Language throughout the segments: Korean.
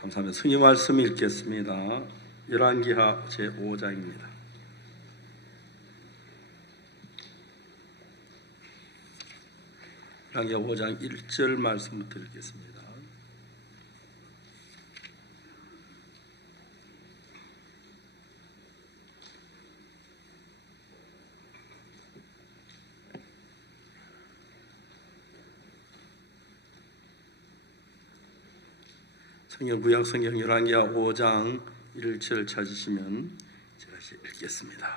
감사합니다. 성경 말씀 읽겠습니다. 열왕기하 제5장입니다. 열왕기하 5장 1절 말씀부터 읽겠습니다. 성경 구약 성경 열왕기하 5장 1절 찾으시면 제가 읽겠습니다.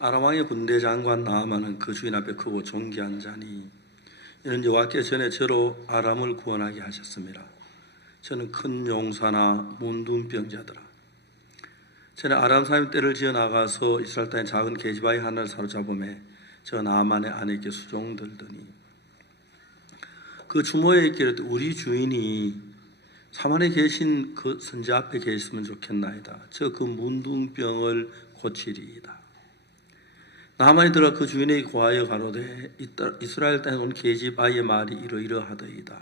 아람 왕의 군대 장관 나아만은 그 주인 앞에 크고 존귀한 자니 이는 여호와께서 전에 저로 아람을 구원하게 하셨습니다. 저는 큰 용사나 문둥병자더라. 전에 아람 사람이 떼를 지어 나가서 이스라엘 땅의 작은 계집아이 하나를 사로잡음에 저 나아만의 아내에게 수종들더니 그 주모에 이르되 우리 주인이 사만에 계신 그 선지 앞에 계셨으면 좋겠나이다. 저 그 문둥병을 고치리이다. 나아만이 들어가 그 주인에게 고하여 가로되 이스라엘 땅에 온 계집아이의 말이 이러이러하더이다.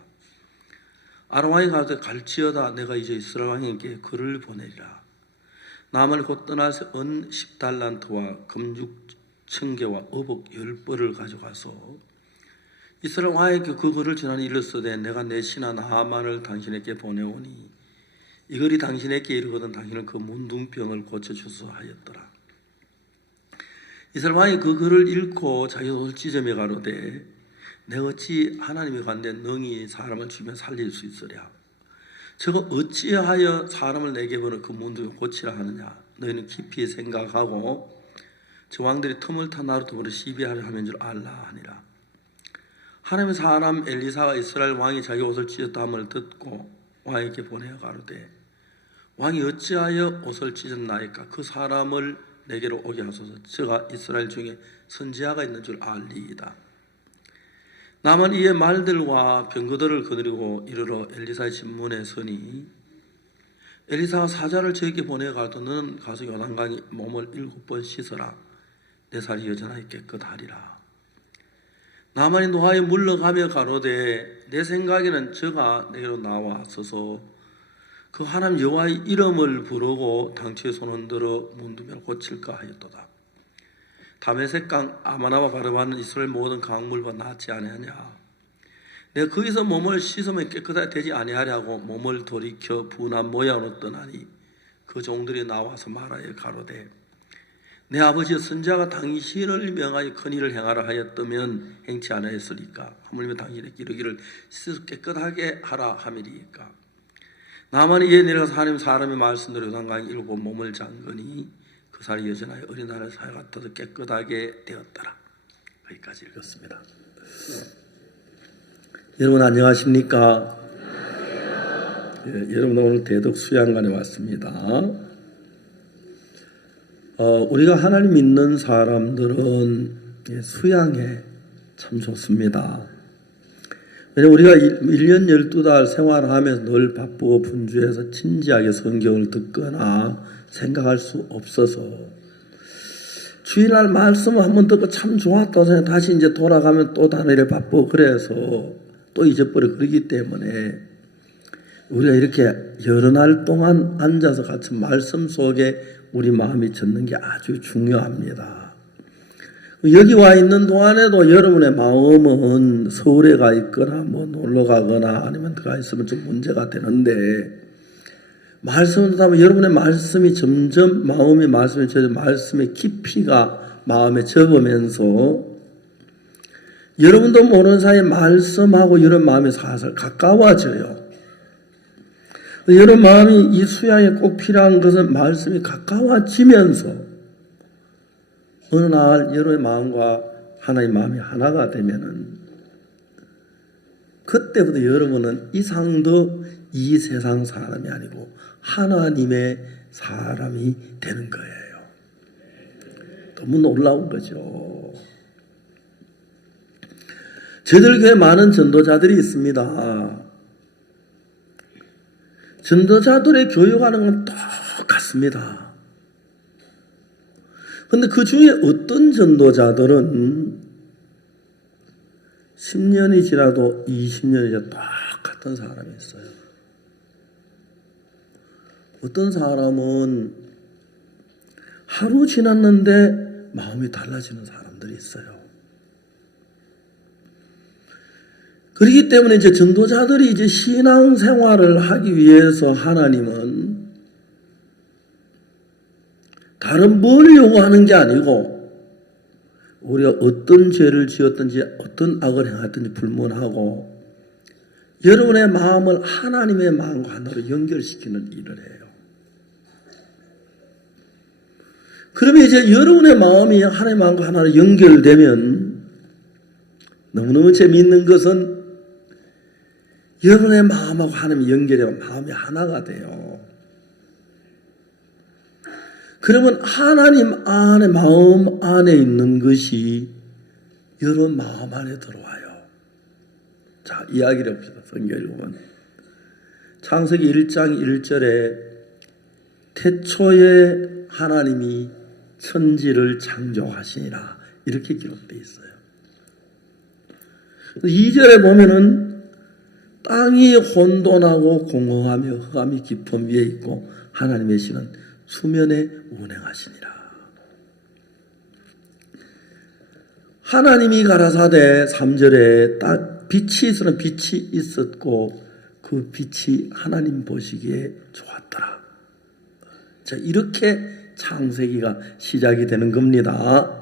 아람 왕이 가로되 갈지어다. 내가 이제 이스라엘 왕에게 그를 보내리라. 나아만이 곧 떠나서 은 10달란트와 금 6,000개와 어복 10벌을 가져가서 이스라엘 왕에게 그 글을 전하니 일렀으되 내가 내 신하 나아만을 당신에게 보내오니 이 글이 당신에게 이르거든 당신은 그 문둥병을 고쳐주소 하였더라. 이스라엘 왕이 그 글을 읽고 자기 옷을 찢으며 가로되 내가 어찌 하나님의 관대 능히 사람을 죽이며 살릴 수 있으랴. 저거 어찌하여 사람을 내게 보내 그 문둥을 고치라 하느냐. 너희는 깊이 생각하고 저 왕들이 틈을 타 나로 더불어 시비하려 하는 줄 알라 하니라. 하나님의 사람 엘리사가 이스라엘 왕이 자기 옷을 찢었다 함을 듣고 왕에게 보내어 가로되 왕이 어찌하여 옷을 찢었나이까. 그 사람을 내게로 오게 하소서. 저가 이스라엘 중에 선지자가 있는 줄 알리이다. 나만 이의 말들과 병거들을 거느리고 이르러 엘리사의 집문에 서니 엘리사가 사자를 저에게 보내어 가로되 너는 가서 요단강에 몸을 7번 씻어라. 내 살이 여전하게 깨끗하리라. 나만이 노하여 물러가며 가로되 내 생각에는 저가 내게로 나와서서 그 하나님 여호와의 이름을 부르고 당초에 손 흔들어 문둥병을 고칠까 하였도다. 다메섹강 아마나와 바르바는 이스라엘 모든 강물보다 낫지 아니하냐. 내가 거기서 몸을 씻으면 깨끗하게 되지 아니하려고 몸을 돌이켜 분한 모양으로 떠나니 그 종들이 나와서 말하여 가로되 내 아버지 선지자가 당신을 명하여 큰 일을 행하라 하였다면 행치 아니하였으리까. 하물며 당신에게 이르기를 씻어 깨끗하게 하라 함이리까. 나만이 이에 내려가서 하나님 사람의 말씀대로 요단강에 7번 몸을 잠그니 그 살이 여전하여 어린아이의 살 같아서 깨끗하게 되었더라. 여기까지 읽었습니다. 여러분 안녕하십니까? 여러분 오늘 대덕 수양관에 왔습니다. 우리가 하나님 믿는 사람들은 수양에 참 좋습니다. 왜냐하면 우리가 1년 12달 생활하면서 늘 바쁘고 분주해서 진지하게 성경을 듣거나 생각할 수 없어서 주일날 말씀을 한번 듣고 참 좋았다고 생각 다시 이제 돌아가면 또 다른 일에 바쁘고 그래서 또 잊어버리고 그러기 때문에 우리가 이렇게 여러 날 동안 앉아서 같이 말씀 속에 우리 마음이 젖는 게 아주 중요합니다. 여기 와 있는 동안에도 여러분의 마음은 서울에 가 있거나 뭐 놀러 가거나 아니면 들어가 있으면 좀 문제가 되는데 말씀을 듣다 보면 여러분의 말씀이 점점 마음이 말씀에 젖어 말씀의 깊이가 마음에 적으면서 여러분도 모르는 사이에 말씀하고 여러분 마음이 살살 가까워져요. 여러분 마음이 이 수양에 꼭 필요한 것은 말씀이 가까워지면서 어느 날 여러분의 마음과 하나의 마음이 하나가 되면은 그때부터 여러분은 이상도 이 세상 사람이 아니고 하나님의 사람이 되는 거예요. 너무 놀라운 거죠. 저희들 교회에 많은 전도자들이 있습니다. 전도자들의 교육하는 건 똑같습니다. 근데 그 중에 어떤 전도자들은 10년이 지나도 20년이 지나도 똑같은 사람이 있어요. 어떤 사람은 하루 지났는데 마음이 달라지는 사람들이 있어요. 그렇기 때문에 이제 전도자들이 이제 신앙생활을 하기 위해서 하나님은 다른 뭘 요구하는 게 아니고 우리가 어떤 죄를 지었든지 어떤 악을 행했든지 불문하고 여러분의 마음을 하나님의 마음과 하나로 연결시키는 일을 해요. 그러면 이제 여러분의 마음이 하나님의 마음과 하나로 연결되면 너무너무 재미있는 것은 여러분의 마음하고 하나님이 연결되면 마음이 하나가 돼요. 그러면 하나님 안에 마음 안에 있는 것이 여러분 마음 안에 들어와요. 자, 이야기를 해봅시다. 성경 읽으면 창세기 1장 1절에 태초에 하나님이 천지를 창조하시니라 이렇게 기록되어 있어요. 2절에 보면은 땅이 혼돈하고 공허하며 흑암이 깊음 위에 있고 하나님의 신은 수면에 운행하시니라. 하나님이 가라사대 3절에 빛이 있으나 빛이 있었고 그 빛이 하나님 보시기에 좋았더라. 자, 이렇게 창세기가 시작이 되는 겁니다.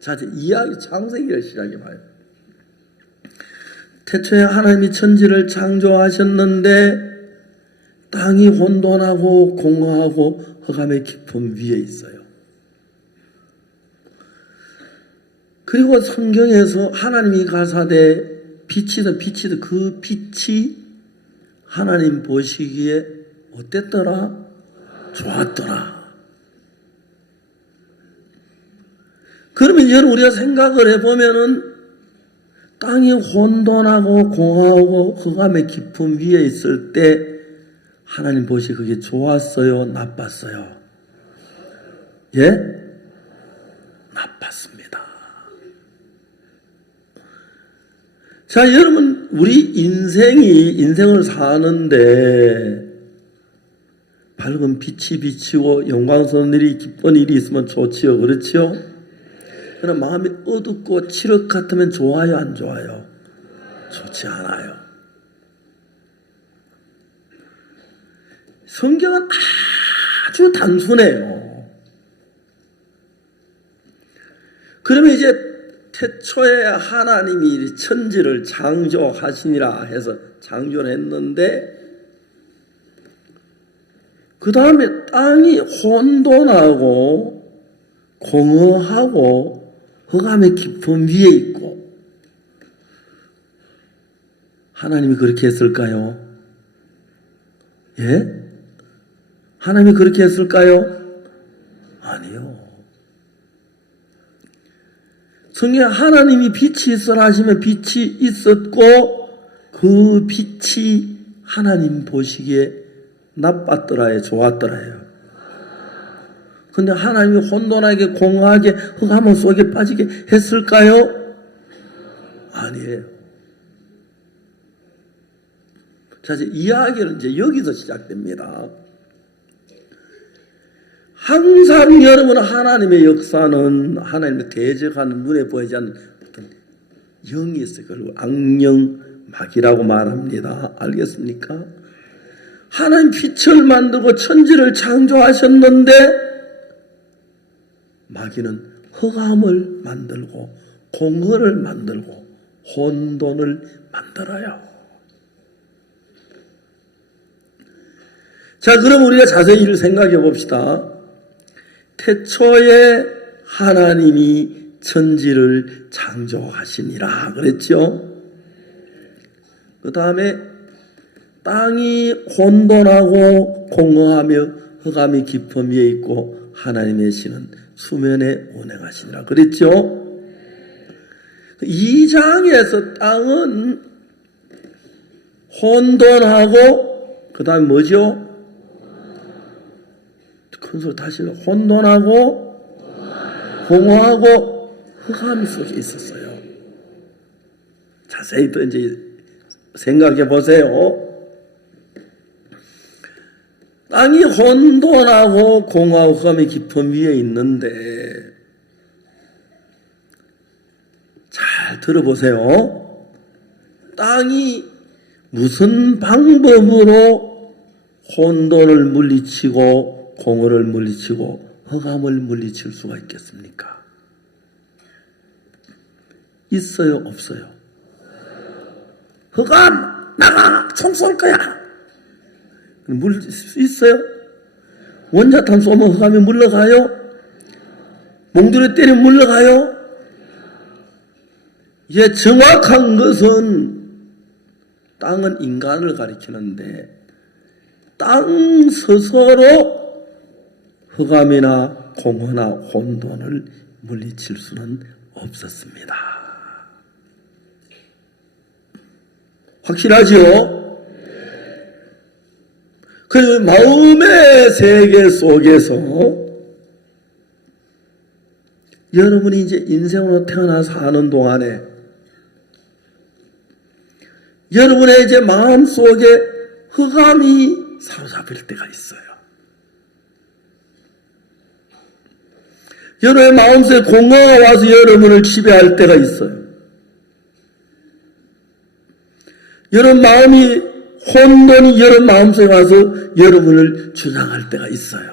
자, 이제 이야기 창세기를 시작해 봐요. 태초에 하나님이 천지를 창조하셨는데 땅이 혼돈하고 공허하고 흑암의 깊음 위에 있어요. 그리고 성경에서 하나님이 가사대 빛이다 그 빛이 하나님 보시기에 어땠더라? 좋았더라. 그러면 여러분 우리가 생각을 해보면은 땅이 혼돈하고 공허하고 흑암의 깊음 위에 있을 때 하나님 보시 그게 좋았어요? 나빴어요? 예? 나빴습니다. 자, 여러분 우리 인생을 사는데 밝은 빛이 비치고 영광스러운 일이 기쁜 일이 있으면 좋지요. 그렇지요? 그러나 마음이 어둡고 칠흑 같으면 좋아요, 안 좋아요? 좋지 않아요. 성경은 아주 단순해요. 그러면 이제 태초에 하나님이 천지를 창조하시니라 해서 창조를 했는데 그 다음에 땅이 혼돈하고 공허하고 흑암의 깊음 위에 있고 하나님이 그렇게 했을까요? 예? 하나님이 그렇게 했을까요? 아니요. 성경에 하나님이 빛이 있으라 하시면 빛이 있었고 그 빛이 하나님 보시기에 나빴더라요, 좋았더라요. 근데 하나님이 혼돈하게 공허하게 흑암 속에 빠지게 했을까요? 아니에요. 자, 이제 이야기는 이제 여기서 시작됩니다. 항상 여러분 하나님의 역사는 하나님의 대적하는 눈에 보이지 않는 어떤 영이 있어요. 그리고 악령막이라고 말합니다. 알겠습니까? 하나님 빛을 만들고 천지를 창조하셨는데 마귀는 흑암을 만들고 공허를 만들고 혼돈을 만들어요. 자, 그럼 우리가 자세히 이를 생각해 봅시다. 태초에 하나님이 천지를 창조하시니라 그랬죠. 그 다음에 땅이 혼돈하고 공허하며 흑암이 깊음 위에 있고 하나님의 신은 수면에 운행하시니라 그랬죠. 2장에서 땅은 혼돈하고 그 다음에 뭐죠? 큰 소리 다시 혼돈하고 공허하고 흑암 속에 있었어요. 자세히 또 이제 생각해 보세요. 땅이 혼돈하고 공허하고 흑암의 깊음 위에 있는데 잘 들어보세요. 땅이 무슨 방법으로 혼돈을 물리치고 공허를 물리치고 흑암을 물리칠 수가 있겠습니까? 있어요, 없어요? 흑암 나가, 총 쏠 거야. 물릴 수 있어요? 원자탄 쏘면 흑암이 물러가요? 몽둥이 때리면 물러가요? 이제 정확한 것은 땅은 인간을 가리키는데 땅 스스로 흑암이나 공허나 혼돈을 물리칠 수는 없었습니다. 확실하지요? 그 마음의 세계 속에서 여러분이 이제 인생으로 태어나서 사는 동안에 여러분의 이제 마음 속에 흑암이 사로잡힐 때가 있어요. 여러분의 마음속에 공허가 와서 여러분을 지배할 때가 있어요. 여러분 마음이 혼돈이 여러분 마음속에 와서 여러분을 주장할 때가 있어요.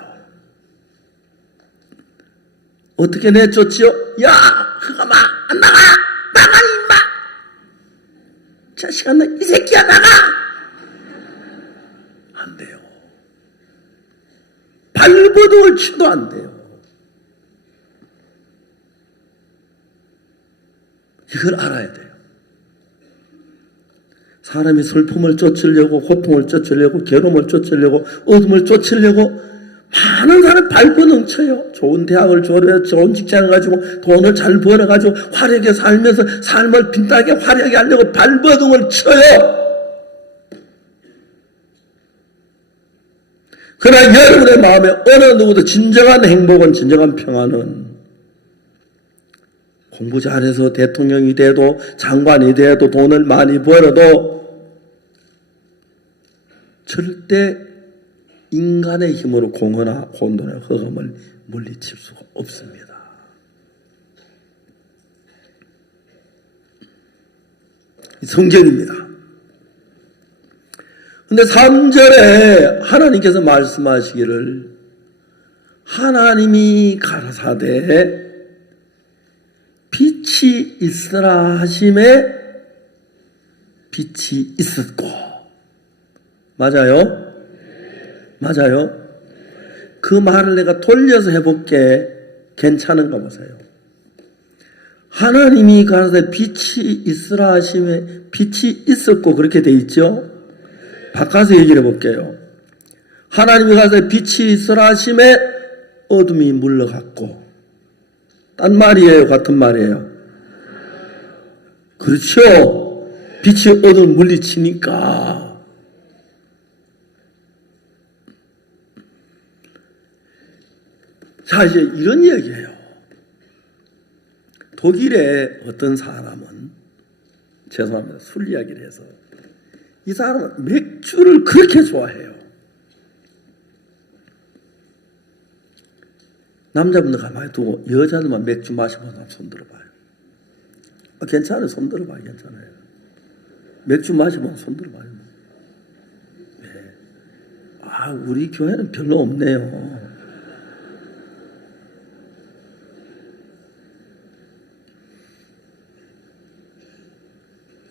어떻게 내쫓지요? 야, 흑암아, 안 나가! 나가, 임마! 자식아, 너 이 새끼야, 나가! 안 돼요. 발버둥을 쳐도 안 돼요. 이걸 알아야 돼요. 사람이 슬픔을 쫓으려고, 고통을 쫓으려고, 괴로움을 쫓으려고, 어둠을 쫓으려고 많은 사람이 발버둥 쳐요. 좋은 대학을 졸업해서 좋은 직장을 가지고 돈을 잘 벌어가지고 화려하게 살면서 삶을 빛나게 화려하게 하려고 발버둥을 쳐요. 그러나 여러분의 마음에 어느 누구도 진정한 행복은, 진정한 평안은 공부 잘해서 대통령이 돼도 장관이 돼도 돈을 많이 벌어도 절대 인간의 힘으로 공허나 혼돈의 흑암을 물리칠 수가 없습니다. 성경입니다. 근데 3절에 하나님께서 말씀하시기를 하나님이 가라사대 빛이 있으라 하심에 빛이 있었고. 맞아요? 맞아요? 그 말을 내가 돌려서 해볼게. 괜찮은가 보세요. 하나님이 가라사대 빛이 있으라 하심에 빛이 있었고 그렇게 돼 있죠? 바꿔서 얘기를 해볼게요. 하나님이 가라사대 빛이 있으라 하심에 어둠이 물러갔고. 딴 말이에요? 같은 말이에요? 그렇죠? 빛이 어둠을 물리치니까. 자, 이제 이런 얘기예요. 독일의 어떤 사람은, 죄송합니다, 술 이야기를 해서, 이 사람은 맥주를 그렇게 좋아해요. 남자분들 가만히 두고 여자들만 맥주 마시면 손 들어봐요. 괜찮아요. 손 들어봐요. 괜찮아요. 맥주 마시면 손 들어봐요. 네. 우리 교회는 별로 없네요.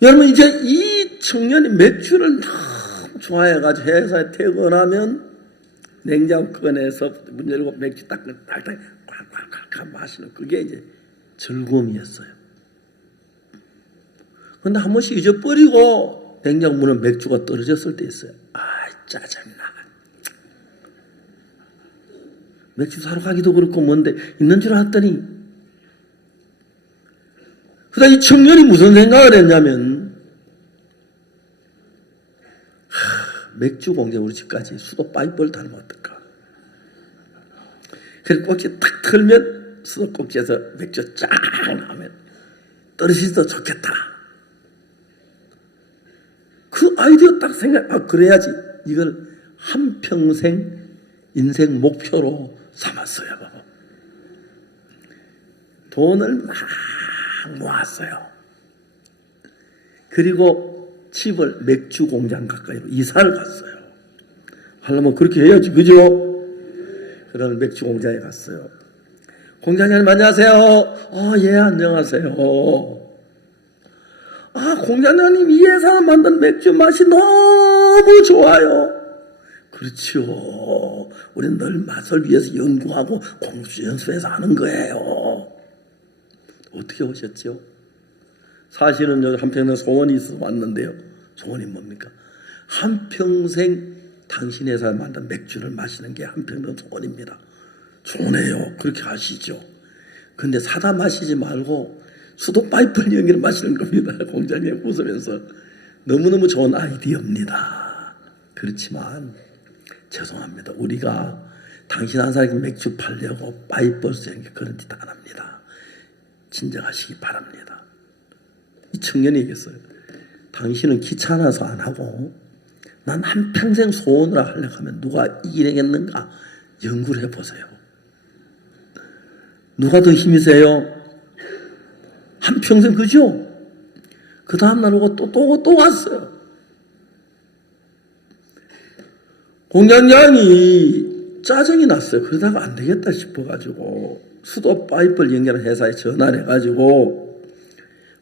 여러분, 이제 이 청년이 맥주를 너무 좋아해가지고 회사에 퇴근하면 냉장고 꺼내서 문 열고 맥주 딱 콸콸콸콸 마시는 그게 이제 즐거움이었어요. 근데 한 번씩 잊어버리고 냉장고 문에 맥주가 떨어졌을 때 있어요. 짜증나. 맥주 사러 가기도 그렇고 뭔데 있는 줄 알았더니. 그다음 이 청년이 무슨 생각을 했냐면 맥주 공장 우리 집까지 수도 파이프를 달면 어떨까? 그리고 꼭지 탁 털면 수도꼭지에서 맥주 쫙 나오면 떨어지도 좋겠다. 그 아이디어 딱 그래야지. 이걸 한평생 인생 목표로 삼았어요. 돈을 막 모았어요. 그리고 집을 맥주 공장 가까이로 이사를 갔어요. 하려면 그렇게 해야지, 그죠? 그런 맥주 공장에 갔어요. 공장장님 안녕하세요. 예, 안녕하세요. 공장장님, 이 회사가 만든 맥주 맛이 너무 좋아요. 그렇죠. 우리는 늘 맛을 위해서 연구하고 공수 연수해서 하는 거예요. 어떻게 오셨죠? 사실은 여기 한평생 소원이 있어서 왔는데요. 소원이 뭡니까? 한평생 당신 회사에 만든 맥주를 마시는 게 한평생 소원입니다. 좋네요. 그렇게 하시죠. 근데 사다 마시지 말고 수도 파이프를 연결해 마시는 겁니다. 공장에 웃으면서. 너무너무 좋은 아이디어입니다. 그렇지만 죄송합니다. 우리가 당신 한 사람에게 맥주 팔려고 파이프를 쓰는 게 그런 짓 안 합니다. 진정하시기 바랍니다. 이 청년이 얘기했어요. 당신은 귀찮아서 안 하고 난 한평생 소원을 하려고 하면 누가 이기겠는가 연구를 해보세요. 누가 더 힘이 세요? 한평생, 그죠? 그 다음날 오고 또 왔어요. 공장장이 짜증이 났어요. 그러다가 안 되겠다 싶어가지고 수도 파이프를 연결한 회사에 전화를 해가지고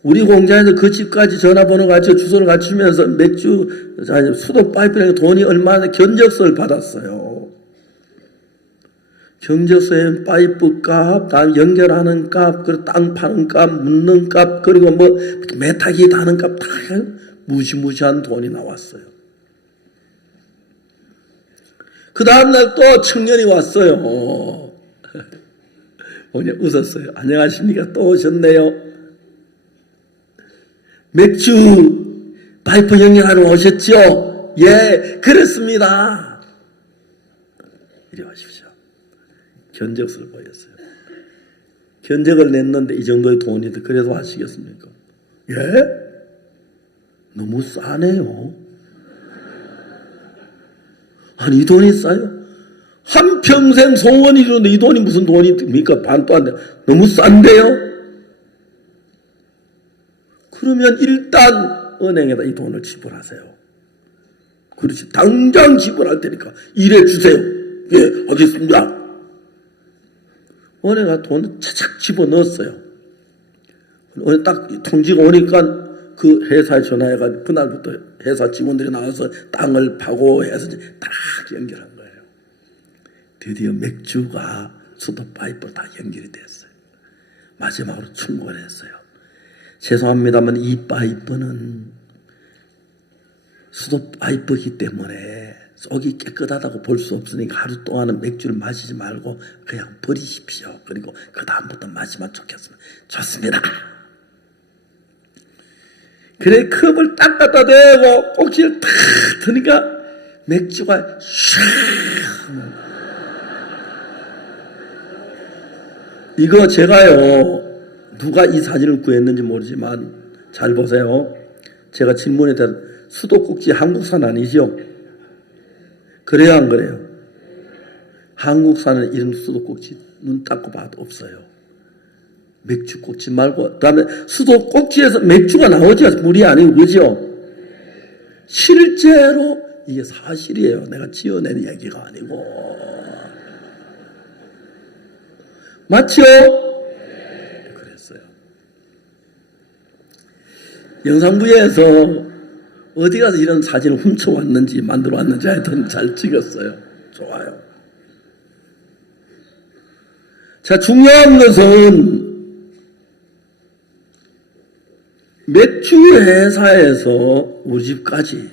우리 공장에서 그 집까지 전화번호 가지고 주소를 갖추면서 수도 파이프에 돈이 얼마나 견적서를 받았어요. 경적서에 파이프 값, 연결하는 값, 그리고 땅 파는 값, 묻는 값, 그리고 메타기 다는 값 다 무시무시한 돈이 나왔어요. 그 다음날 또 청년이 왔어요. 그냥 웃었어요. 안녕하십니까? 또 오셨네요. 맥주 파이프 연결하러 오셨죠? 예, 그렇습니다. 이리 와십시오. 견적서를 보였어요. 견적을 냈는데 이 정도의 돈이 그래도 하시겠습니까? 예? 너무 싸네요. 아니, 이 돈이 싸요? 한평생 소원이 이루는데 이 돈이 무슨 돈입니까? 반도 안 돼. 너무 싼데요? 그러면 일단 은행에다 이 돈을 지불하세요. 그렇지. 당장 지불할 테니까 일해 주세요. 예, 하겠습니다. 은행에 돈을 차착 집어넣었어요. 딱 통지가 오니까 그 회사에 전화해가지고 그날부터 회사 직원들이 나와서 땅을 파고 해서 딱 연결한 거예요. 드디어 맥주가 수도 파이프로 다 연결이 됐어요. 마지막으로 충고를 했어요. 죄송합니다만 이 파이프는 수도 파이프이기 때문에 속이 깨끗하다고 볼 수 없으니까 하루 동안은 맥주를 마시지 말고 그냥 버리십시오. 그리고 그 다음부터 마시면 좋겠습니다. 좋습니다. 그래 컵을 딱 갖다 대고 꼭지를 탁 드니까 맥주가 샥. 이거 제가요, 누가 이 사진을 구했는지 모르지만 잘 보세요. 제가 질문에 대한 수도꼭지 한국산 아니죠? 그래요, 안 그래요? 한국산은 이런 수도꼭지 눈 닦고 봐도 없어요. 맥주꼭지 말고, 그 다음에 수도꼭지에서 맥주가 나오죠. 물이 아니고, 그죠? 실제로 이게 사실이에요. 내가 지어낸 얘기가 아니고. 맞죠? 그랬어요. 영상부에서 어디 가서 이런 사진을 훔쳐왔는지 만들어왔는지 하여튼 잘 찍었어요. 좋아요. 자, 중요한 것은 맥주 회사에서 우리 집까지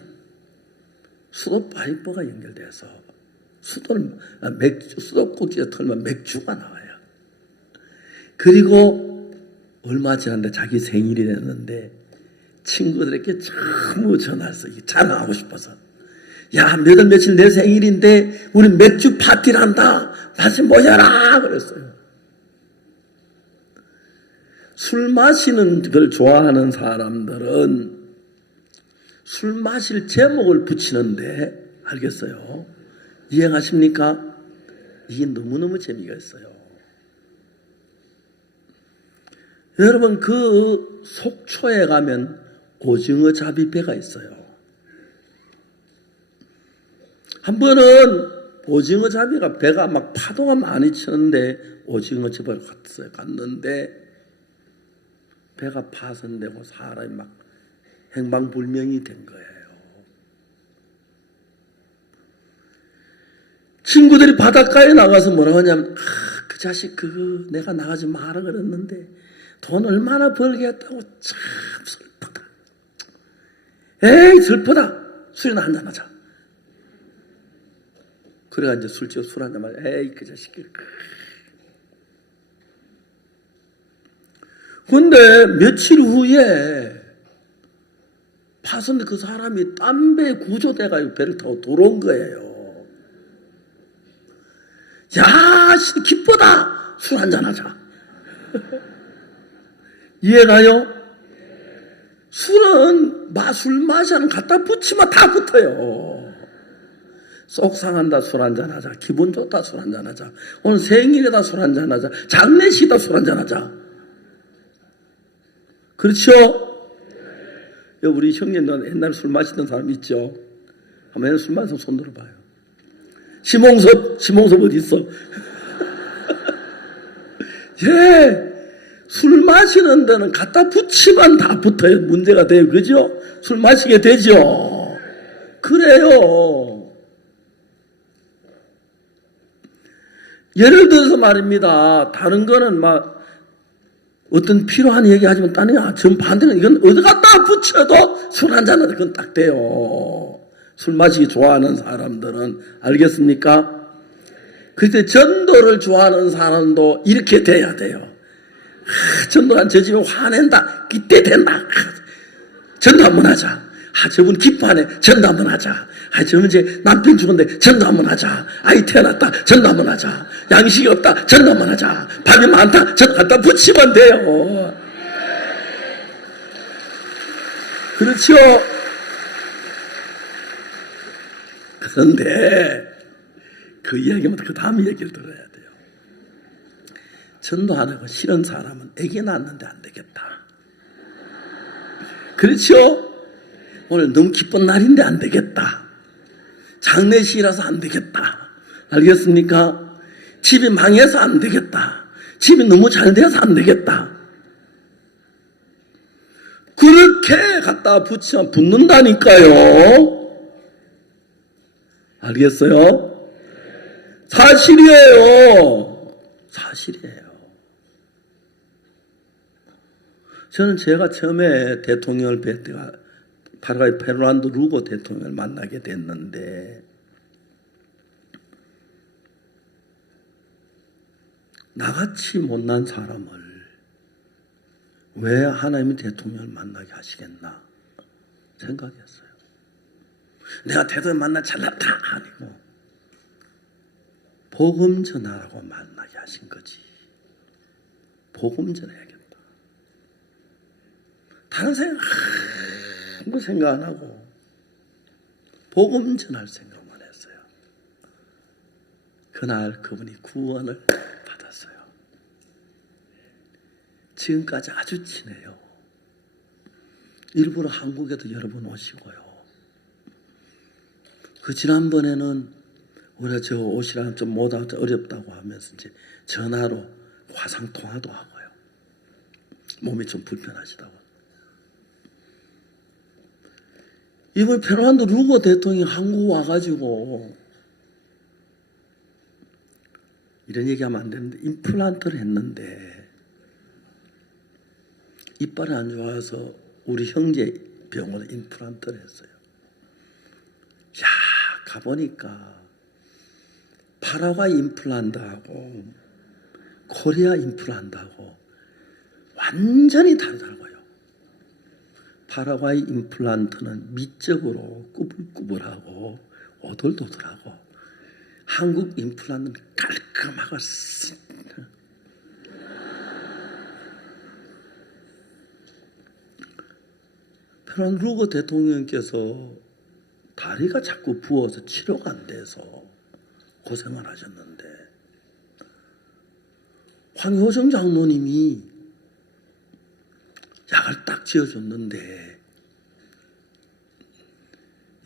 수도 파이프가 연결돼서 수도꼭지에 털면 맥주가 나와요. 그리고 얼마 지났는데 자기 생일이 됐는데 친구들에게 전부 전화해서 자랑하고 싶어서, 야, 몇 월 며칠 내 생일인데 우리 맥주 파티를 한다. 다시 모여라 그랬어요. 술 마시는 걸 좋아하는 사람들은 술 마실 제목을 붙이는데 알겠어요? 이해하십니까? 이게 너무너무 재미가 있어요. 여러분 그 속초에 가면 오징어 잡이배가 있어요. 한 번은 오징어 잡이가 배가 막 파도가 많이 치는데 오징어 잡으러 갔는데 배가 파손되고 사람이 막 행방불명이 된 거예요. 친구들이 바닷가에 나가서 뭐라고 하냐면 그 자식 그거 내가 나가지 마라 그랬는데 돈 얼마나 벌겠다고 참 슬프다. 에이 슬프다. 술이나 한잔하자. 그래가 이제 술 한잔 마자. 에이 그 자식이. 근데 며칠 후에 파손된 그 사람이 딴 배 구조돼가지고 배를 타고 들어온 거예요. 야, 기쁘다. 술 한잔하자. 이해가요? 술은 술 마시면 갖다 붙이면 다 붙어요. 속 상한다 술 한잔하자. 기분 좋다 술 한잔하자. 오늘 생일이다 술 한잔하자. 장례식이다 술 한잔하자. 그렇죠? 우리 형님들 옛날에 술 마시던 사람 있죠? 한번 옛날에 술 마시면 손 들어봐요. 심홍섭 어디 있어? 예, 술 마시는 데는 갖다 붙이면 다 붙어요. 문제가 돼요. 그죠? 술 마시게 되죠? 그래요. 예를 들어서 말입니다. 다른 거는 막 어떤 필요한 얘기 하지만 딴 전 반대는 이건 어디 갖다 붙여도 술 한잔은 그건 딱 돼요. 술 마시기 좋아하는 사람들은 알겠습니까? 그때 전도를 좋아하는 사람도 이렇게 돼야 돼요. 전도한 저 집에 화낸다. 이때 된다. 전도 한번 하자. 저분 기뻐하네. 전도 한번 하자. 저분 이제 남편 죽었는데 전도 한번 하자. 아이 태어났다. 전도 한번 하자. 양식이 없다. 전도 한번 하자. 밥이 많다. 전도 갖다 붙이면 돼요. 그렇죠? 그런데 그 이야기부터 그 다음 얘기를 들어야 돼요. 전도하는 싫은 사람은 애기 낳았는데 안 되겠다. 그렇죠? 오늘 너무 기쁜 날인데 안 되겠다. 장례식이라서 안 되겠다. 알겠습니까? 집이 망해서 안 되겠다. 집이 너무 잘 돼서 안 되겠다. 그렇게 갖다 붙이면 붙는다니까요. 알겠어요? 사실이에요. 사실이에요. 저는 제가 처음에 대통령을 뵐 때가 파라과이 페르난도 루고 대통령을 만나게 됐는데 나같이 못난 사람을 왜 하나님이 대통령을 만나게 하시겠나 생각했어요. 내가 대통령 만나 잘났다 아니고 복음 전하라고 만나게 하신 거지. 복음 전해야겠다. 다른 생각 아무 생각 안 하고 복음 전할 생각만 했어요. 그날 그분이 구원을 받았어요. 지금까지 아주 친해요. 일부러 한국에도 여러 번 오시고요. 그 지난번에는 우리가 저 옷이랑 좀 못 하고 어렵다고 하면서 이제 전화로 화상 통화도 하고요. 몸이 좀 불편하시다고. 이번 페르난도 루고 대통령이 한국 와가지고 이런 얘기하면 안 되는데 임플란트를 했는데 이빨이 안 좋아서 우리 형제 병원에 임플란트를 했어요. 야, 가보니까 파라과이 임플란트하고 코리아 임플란트하고 완전히 다르더라고요. 파라과이 임플란트는 미적으로 꾸불꾸불하고 오돌도돌하고 한국 임플란트는 깔끔하고 페론루거 대통령께서 다리가 자꾸 부어서 치료가 안 돼서 고생을 하셨는데 황효정 장로님이 약을 딱 지어줬는데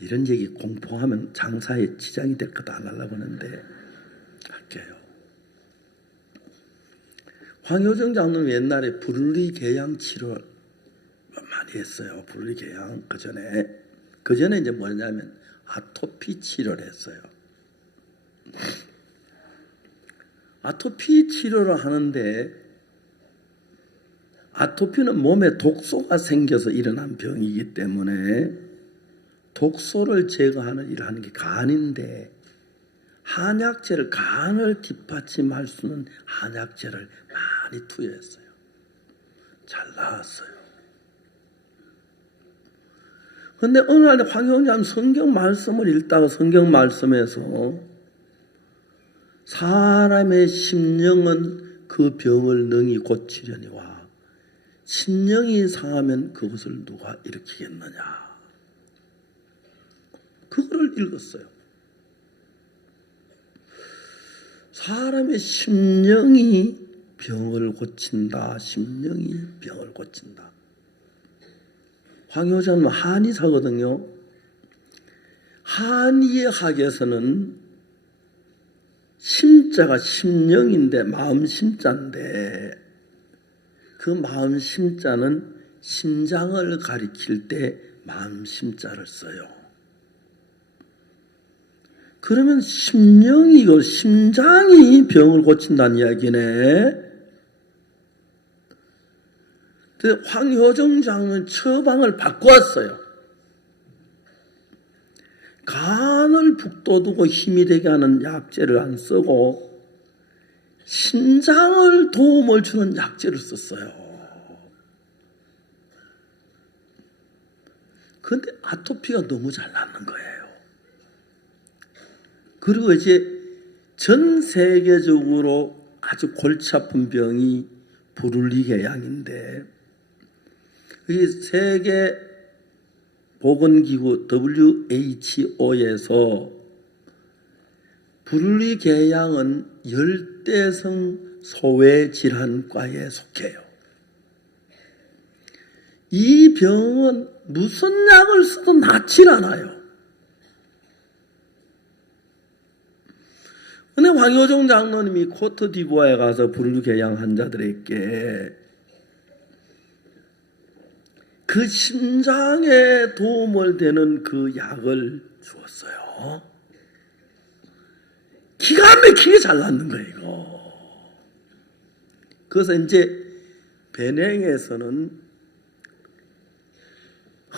이런 얘기 공포하면 장사에 지장이 될 것도 안 하려고 하는데 할게요. 황효정 장로님 옛날에 분리궤양 치료 많이 했어요. 분리궤양 그 전에 이제 뭐냐면 아토피 치료를 했어요. 아토피 치료를 하는데 아토피는 몸에 독소가 생겨서 일어난 병이기 때문에 독소를 제거하는 일을 하는 게 간인데 한약재를 간을 뒷받침할 수 있는 한약재를 많이 투여했어요. 잘 나았어요. 그런데 어느 날 황효정 성경 말씀을 읽다가 성경 말씀에서 사람의 심령은 그 병을 능히 고치려니와 심령이 상하면 그것을 누가 일으키겠느냐. 그거를 읽었어요. 사람의 심령이 병을 고친다. 심령이 병을 고친다. 황효자는 한의사거든요. 한의학에서는 심자가 심령인데 마음 심자인데 그 마음 심자는 심장을 가리킬 때 마음 심자를 써요. 그러면 심령이고 심장이 병을 고친다는 이야기네. 황효정 장로는 처방을 바꾸었어요. 간을 북돋우고 힘이 되게 하는 약재를 안 쓰고 심장을 도움을 주는 약재를 썼어요. 그런데 아토피가 너무 잘 낫는 거예요. 그리고 이제 전 세계적으로 아주 골치 아픈 병이 불울리궤양인데 이 세계 보건기구 WHO에서 불울리궤양은 열대성 소외질환과에 속해요. 이 병은 무슨 약을 써도 낫질 않아요. 근데 황효정 장로님이 코트디부아에 가서 불울리궤양 환자들에게 그 심장에 도움을 되는 그 약을 주었어요. 기가 막히게 잘 낫는 거예요, 이거. 그래서 이제 베냉에서는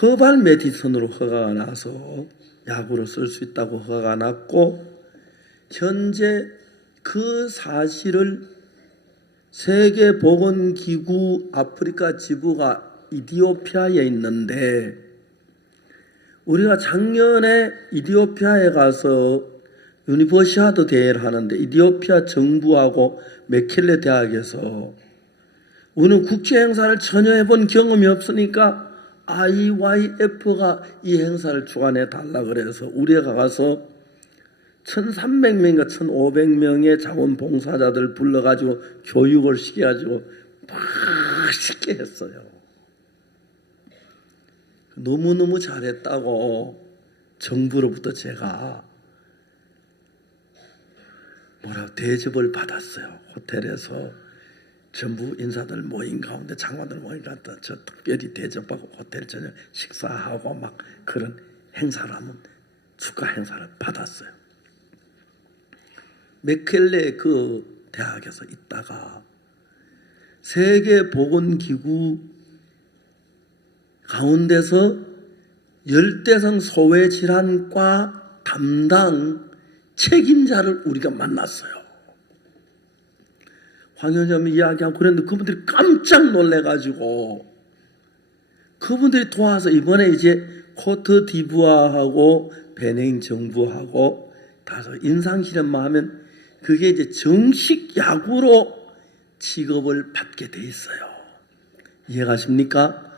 허발 메디슨으로 허가가 나서 약으로 쓸 수 있다고 허가가 났고, 현재 그 사실을 세계보건기구 아프리카 지부가 이디오피아에 있는데, 우리가 작년에 이디오피아에 가서 유니버시아드 대회를 하는데 이디오피아 정부하고 메켈레 대학에서 우리는 국제 행사를 전혀 해본 경험이 없으니까 IYF가 이 행사를 주관해 달라 그래서 우리가 가서 1,300명인가 1,500명의 자원봉사자들 불러가지고 교육을 시켜가지고 맛있게 했어요. 너무너무 잘했다고 정부로부터 제가 대접을 받았어요. 호텔에서 전부 인사들 모인 가운데 장관들 모인 가운데 저 특별히 대접하고 호텔 저녁 식사하고 막 그런 행사를 하면 축하 행사를 받았어요. 메켈레 그 대학에서 있다가 세계보건기구 가운데서 열대성 소외질환과 담당 책임자를 우리가 만났어요. 황효점이 이야기하고 그랬는데 그분들이 깜짝 놀래가지고 그분들이 도와서 이번에 이제 코트디부아하고 베냉 정부하고 다서 임상실험만 하면 그게 이제 정식 약으로 취급을 받게 돼 있어요. 이해가십니까?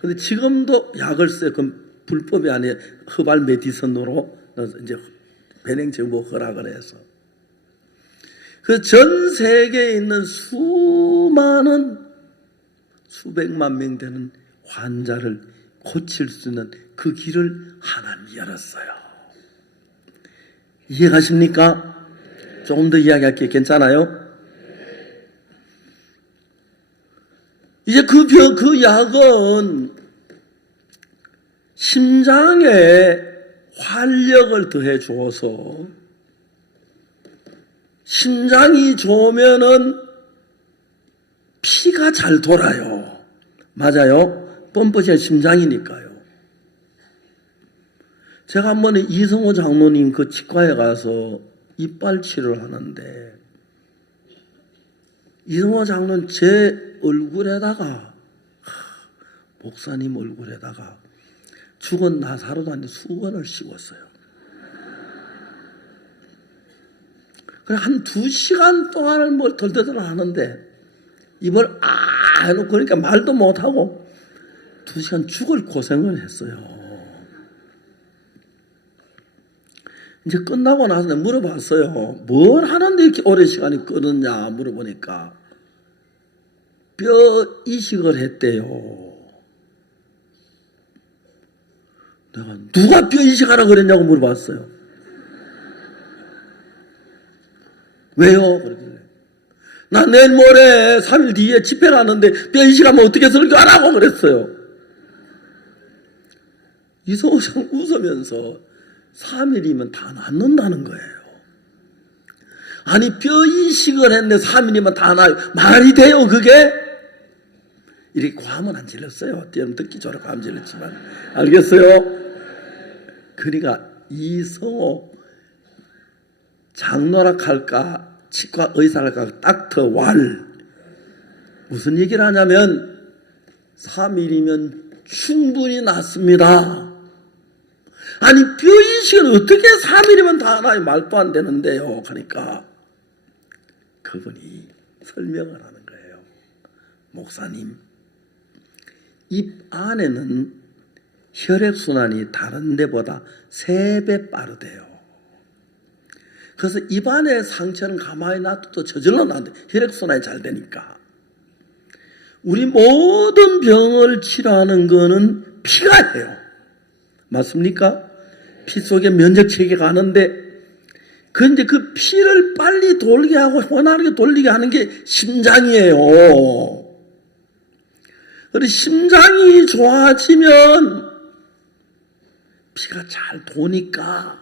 근데 지금도 약을 써요. 그럼 불법이 아니에요. 허발 메디슨으로 이제 변행 정보 허락을 해서. 그 전 세계에 있는 수많은 수백만 명 되는 환자를 고칠 수 있는 그 길을 하나님이 열었어요. 이해가십니까? 조금 더 이야기할게요. 괜찮아요? 이제 그 약은 심장에 활력을 더해 주어서 심장이 좋으면은 피가 잘 돌아요. 맞아요? 펌프샷 심장이니까요. 제가 한 번에 이성호 장로님 그 치과에 가서 이빨 치료를 하는데 이성호 장로는 제 얼굴에다가 목사님 얼굴에다가 죽은 나사로도 아닌데 수건을 씌웠어요. 그래 한 2시간 동안을 뭘 덜덜덜 하는데 입을 해놓고 그러니까 말도 못하고 2시간 죽을 고생을 했어요. 이제 끝나고 나서 내가 물어봤어요. 뭘 하는데 이렇게 오랜 시간이 끊었냐 물어보니까 뼈 이식을 했대요. 내가 누가 뼈 이식하라 그랬냐고 물어봤어요. 왜요? 그러길래 나 내일 모레 3일 뒤에 집회 가는데 뼈 이식하면 어떻게 설교하라고 그랬어요. 이성호장 웃으면서 3일이면 다 낫는다는 거예요. 아니 뼈 이식을 했는데 3일이면 다 나요. 말이 돼요 그게? 이렇게 고함은 안 질렀어요. 여러분 듣기 좋으라고 고함 질렀지만 알겠어요? 그러니까 이성호 장로라 할까 치과 의사라 할까 닥터 왈 무슨 얘기를 하냐면 3일이면 충분히 낫습니다. 아니 뼈 이식은 어떻게 3일이면 다 나요? 말도 안 되는데요. 그러니까 그분이 설명을 하는 거예요. 목사님 입 안에는 혈액순환이 다른 데보다 3배 빠르대요. 그래서 입안의 상처는 가만히 놔둬도 저절로 나는데 혈액순환이 잘 되니까 우리 모든 병을 치료하는 거는 피가 해요. 맞습니까? 피 속에 면역체계가 가는데 그런데 그 피를 빨리 돌게 하고 원활하게 돌리게 하는 게 심장이에요. 그래서 심장이 좋아지면 피가 잘 도니까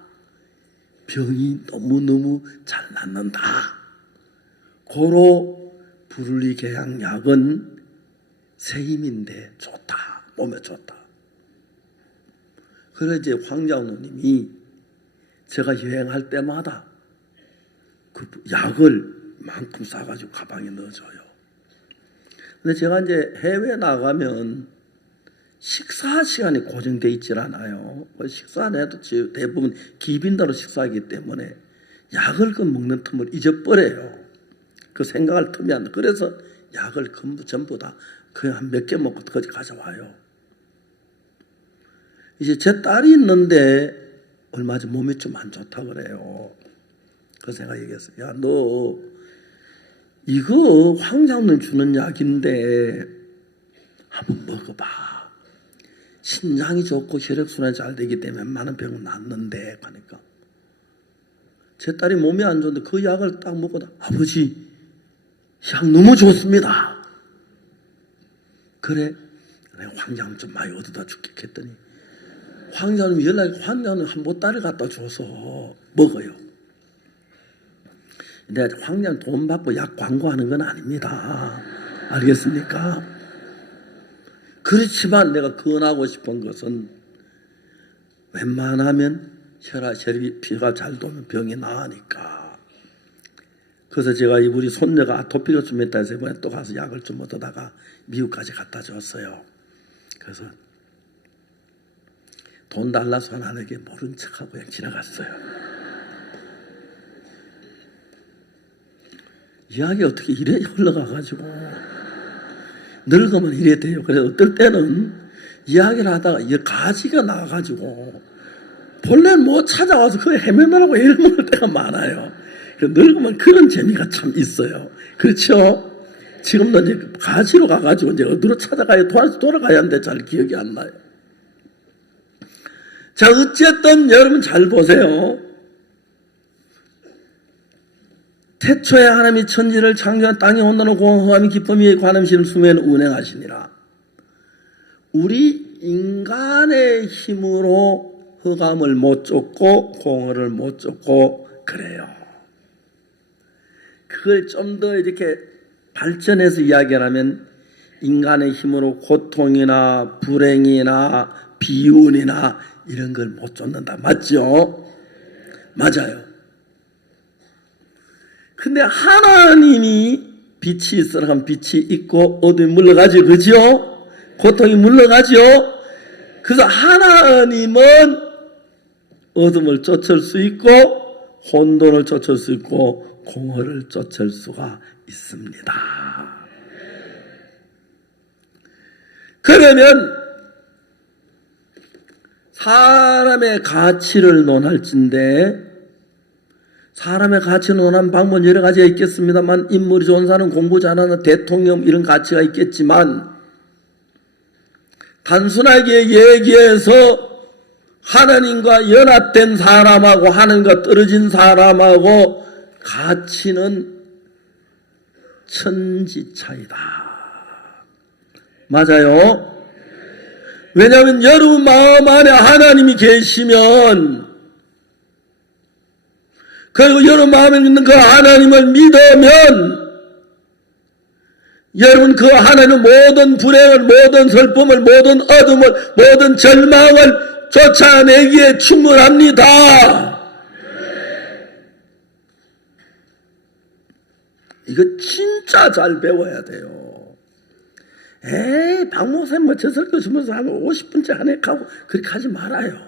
병이 너무너무 잘 낫는다. 고로 부르리개양약은 새 힘인데 좋다. 몸에 좋다. 그래서 이제 황장로님이 제가 여행할 때마다 그 약을 만큼 싸가지고 가방에 넣어줘요. 근데 제가 이제 해외 나가면 식사 시간이 고정되어 있질 않아요. 식사는 해도 대부분 기빈다로 식사하기 때문에 약을 그 먹는 틈을 잊어버려요. 그 생각할 틈이 안 나. 그래서 약을 전부 다 그냥 한 몇 개 먹고 거기 가져와요. 이제 제 딸이 있는데 얼마 전 몸이 좀 안 좋다 그래요. 그래서 제가 얘기했어요. 야, 너 이거 황장님 주는 약인데 한번 먹어봐. 신장이 좋고 혈액순환이 잘 되기 때문에 많은 병은 낫는데 하니까 제 딸이 몸이 안 좋은데 그 약을 딱 먹고도 아버지 약 너무 좋습니다. 그래 내가 황장님 좀 많이 얻어다 줄게 했더니 황장님 연락이 황장님 한 보따리 갖다 줘서 먹어요. 내가 황장 돈 받고 약 광고하는 건 아닙니다. 알겠습니까? 그렇지만 내가 권하고 싶은 것은 웬만하면 혈압이 피가 잘 돌면 병이 나으니까. 그래서 제가 우리 손녀가 아토피가 좀 있다 해서 이번에 또 가서 약을 좀 얻어다가 미국까지 갖다 줬어요. 그래서 돈 달라서 하나님께 모른 척하고 그냥 지나갔어요. 이야기가 어떻게 이래 흘러가가지고 늙으면 이래 돼요. 그래서 어떨 때는 이야기를 하다가 이 가지가 나와가지고 본래는 못 찾아와서 그걸 헤매느라고 잃어먹을 때가 많아요. 늙으면 그런 재미가 참 있어요. 그렇죠? 지금도 이제 가지로 가가지고 이제 어디로 찾아가야 돌아가야 하는데 잘 기억이 안 나요. 자, 어쨌든 여러분 잘 보세요. 태초에 하나님이 천지를 창조한 땅에 온다는 공허함이 기쁨이 관음시는 수면을 운행하시니라. 우리 인간의 힘으로 흑암을 못 쫓고 공허를 못 쫓고 그래요. 그걸 좀 더 이렇게 발전해서 이야기하면 인간의 힘으로 고통이나 불행이나 비운이나 이런 걸 못 쫓는다. 맞죠? 맞아요. 근데 하나님이 빛이 있으라 하면 빛이 있고 어둠이 물러가죠. 그죠? 고통이 물러가죠. 그래서 하나님은 어둠을 쫓을 수 있고 혼돈을 쫓을 수 있고 공허를 쫓을 수가 있습니다. 그러면 사람의 가치를 논할진데 사람의 가치를 논하는 방법은 여러 가지가 있겠습니다만 인물이 좋은 사람, 공부 잘하는 대통령 이런 가치가 있겠지만 단순하게 얘기해서 하나님과 연합된 사람하고 하나님과 떨어진 사람하고 가치는 천지 차이다. 맞아요? 왜냐하면 여러분 마음 안에 하나님이 계시면 그리고 여러분 마음에 있는 그 하나님을 믿으면 여러분 그 하나님은 모든 불행을 모든 슬픔을 모든 어둠을 모든 절망을 쫓아내기에 충분합니다. 이거 진짜 잘 배워야 돼요. 에이 박 목사님 뭐 저 설교 주면서 하면 50분째 한 해 가고 그렇게 하지 말아요.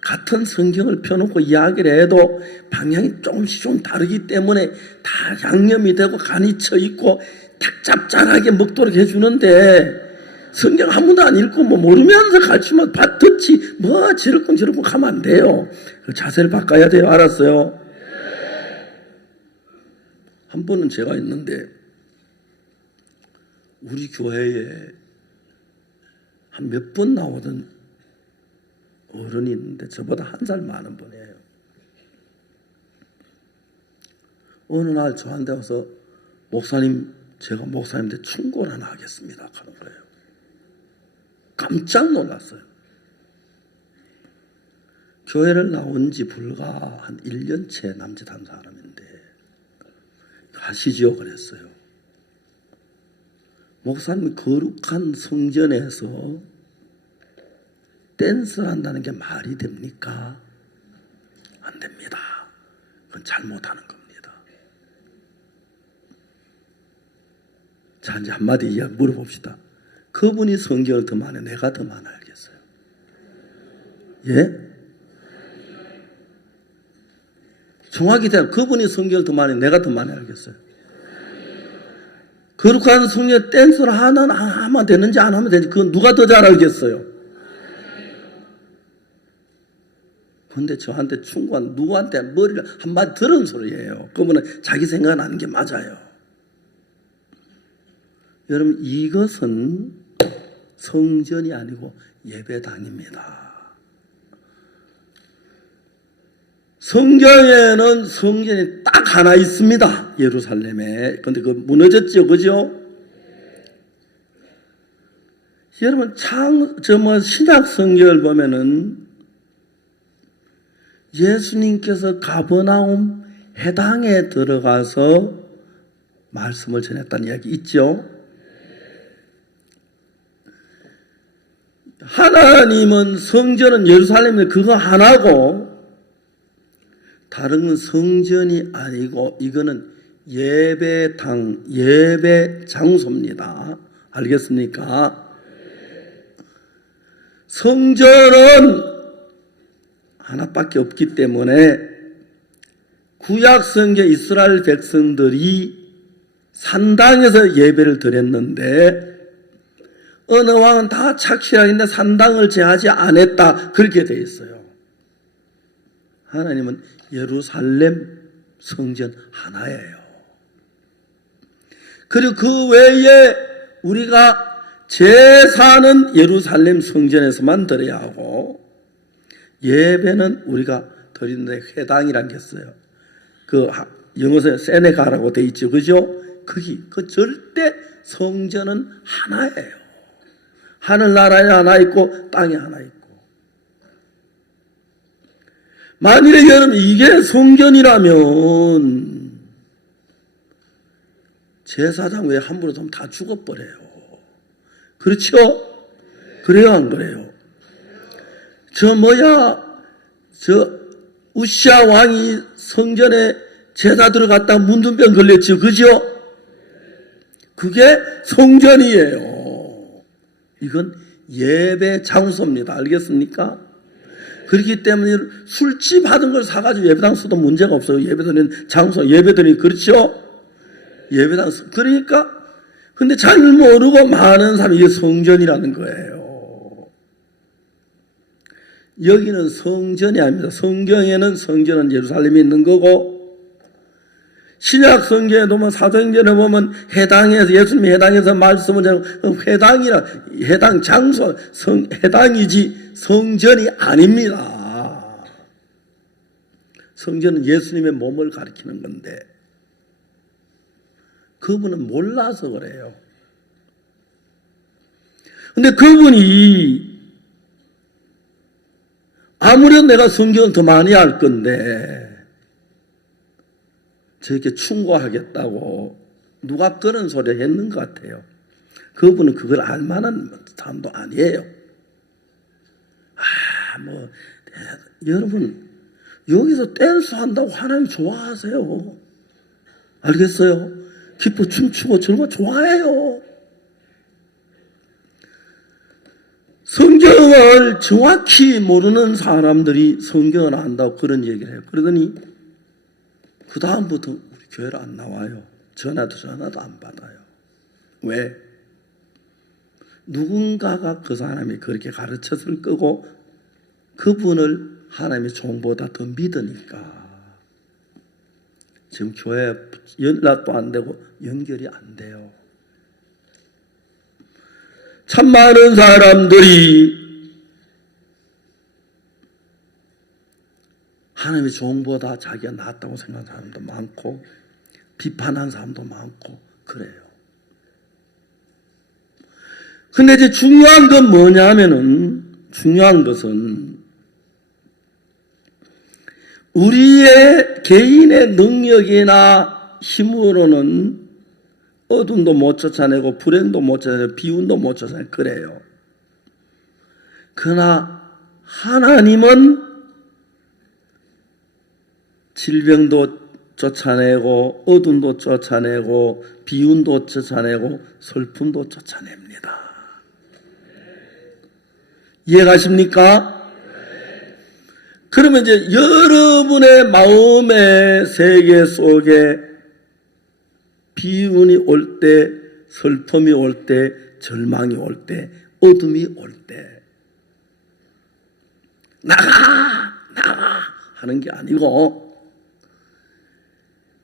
같은 성경을 펴놓고 이야기를 해도 방향이 조금씩 좀 다르기 때문에 다 양념이 되고 간이 쳐 있고 딱 짭짤하게 먹도록 해주는데 성경 한 번도 안 읽고 뭐 모르면서 가르치면 듣지 뭐 지르쿵 하면 안 돼요. 그 자세를 바꿔야 돼요. 알았어요? 한 번은 제가 있는데 우리 교회에 한 몇 번 나오던 어른이 있는데 저보다 한 살 많은 분이에요. 어느 날 저한테 와서 목사님 제가 목사님한테 충고를 하나 하겠습니다 하는 거예요. 깜짝 놀랐어요. 교회를 나온 지 불과 한 1년째 남짓 한 사람인데 하시지요 그랬어요. 목사님이 거룩한 성전에서 댄스를 한다는 게 말이 됩니까? 안 됩니다. 그건 잘못하는 겁니다. 자, 이제 한마디 이야기 물어봅시다. 그분이 성경을 더 많이 내가 더 많이 알겠어요? 예? 정확히 대답. 그분이 성경을 더 많이 내가 더 많이 알겠어요? 거룩한 성경 댄스를 하면 되는지 안 하면 되는지 그건 누가 더 잘 알겠어요? 근데 저한테 충고한 누구한테 머리를 한마디 들은 소리예요. 그분은 자기 생각나는 게 맞아요. 여러분 이것은 성전이 아니고 예배당입니다. 성경에는 성전이 딱 하나 있습니다. 예루살렘에. 근데 그거 무너졌죠. 그죠? 여러분 신약 성경을 보면은 예수님께서 가버나움 해당에 들어가서 말씀을 전했다는 이야기 있죠. 하나님은 성전은 예루살렘에 그거 하나고 다른 건 성전이 아니고 이거는 예배당, 예배 장소입니다. 알겠습니까? 성전은 하나밖에 없기 때문에 구약 성경 이스라엘 백성들이 산당에서 예배를 드렸는데 어느 왕은 다 착실하게 산당을 제하지 않았다 그렇게 되어 있어요. 하나님은 예루살렘 성전 하나예요. 그리고 그 외에 우리가 제사는 예루살렘 성전에서만 드려야 하고 예배는 우리가 드리는데 회당이란 게 있어요. 그 영어에서 세네가라고 돼 있죠, 그죠? 그 절대 성전은 하나예요. 하늘나라에 하나 있고 땅에 하나 있고. 만일에 여러분 이게 성전이라면 제사장 왜 함부로 좀 다 죽어버려요. 그렇죠? 그래요, 안 그래요? 우시아 왕이 성전에 제사 들어갔다 문둥병 걸렸죠, 그죠? 그게 성전이에요. 이건 예배 장소입니다. 알겠습니까? 그렇기 때문에 술집 하던 걸 사가지고 예배당 써도 문제가 없어요. 예배드리는 장소, 예배드리는, 그렇죠? 예배당, 그러니까, 근데 잘 모르고 많은 사람이 이게 성전이라는 거예요. 여기는 성전이 아닙니다. 성경에는 성전은 예루살렘에 있는 거고, 신약 성경에 보면 사도행전에 보면 해당에서 예수님이 해당에서 말씀을 해당 장소 해당이지 성전이 아닙니다. 성전은 예수님의 몸을 가리키는 건데 그분은 몰라서 그래요. 근데 그분이 아무래도 내가 성경을 더 많이 알 건데 저렇게 충고하겠다고 누가 그런 소리를 했는 것 같아요. 그분은 그걸 알 만한 사람도 아니에요. 여러분, 여기서 댄스 한다고 하나님 좋아하세요. 알겠어요? 기뻐 춤추고 저런 거 좋아해요. 성경을 정확히 모르는 사람들이 성경을 안다고 그런 얘기를 해요. 그러더니 그 다음부터 우리 교회를 안 나와요. 전화도 안 받아요. 왜? 누군가가 그 사람이 그렇게 가르쳤을 거고 그분을 하나님의 종보다 더 믿으니까 지금 교회 연락도 안 되고 연결이 안 돼요. 참 많은 사람들이 하나님의 종보다 자기가 낫다고 생각하는 사람도 많고 비판하는 사람도 많고 그래요. 근데 이제 중요한 건 뭐냐면은 중요한 것은 우리의 개인의 능력이나 힘으로는 어둠도 못 쫓아내고 불행도 못 쫓아내고 비운도 못 쫓아내고 그래요. 그러나 하나님은 질병도 쫓아내고 어둠도 쫓아내고 비운도 쫓아내고 슬픔도 쫓아냅니다. 이해가십니까? 그러면 이제 여러분의 마음의 세계 속에 비운이 올 때, 슬픔이 올 때, 절망이 올 때, 어둠이 올 때 나가 하는 게 아니고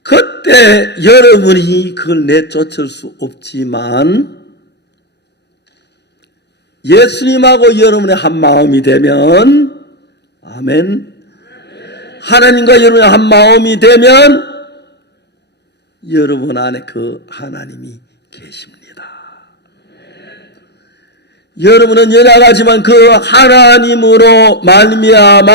그때 여러분이 그걸 내쫓을 수 없지만 예수님하고 여러분의 한 마음이 되면 아멘. 하나님과 여러분의 한 마음이 되면 여러분 안에 그 하나님이 계십니다. 여러분은 연약하지만 그 하나님으로 말미암아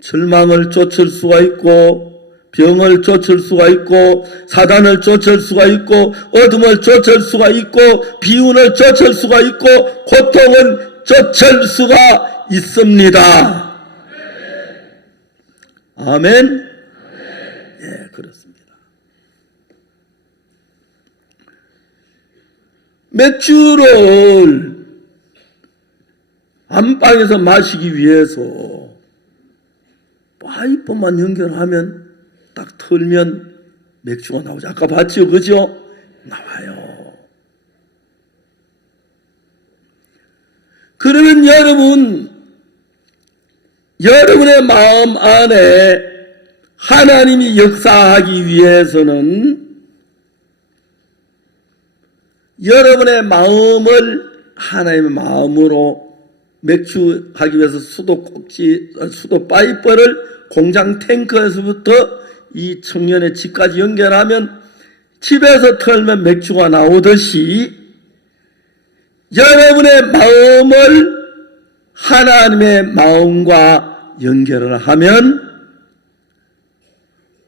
절망을 쫓을 수가 있고 병을 쫓을 수가 있고 사단을 쫓을 수가 있고 어둠을 쫓을 수가 있고 비운을 쫓을 수가 있고 고통을 쫓을 수가 있습니다. 아멘. 예, 그렇습니다. 맥주를 안방에서 마시기 위해서 파이프만 연결하면 딱 털면 맥주가 나오죠. 아까 봤죠? 그죠? 나와요. 그러면 여러분의 마음 안에 하나님이 역사하기 위해서는 여러분의 마음을 하나님의 마음으로 맥주하기 위해서 수도 파이프를 공장 탱크에서부터 이 청년의 집까지 연결하면 집에서 털면 맥주가 나오듯이 여러분의 마음을 하나님의 마음과 연결을 하면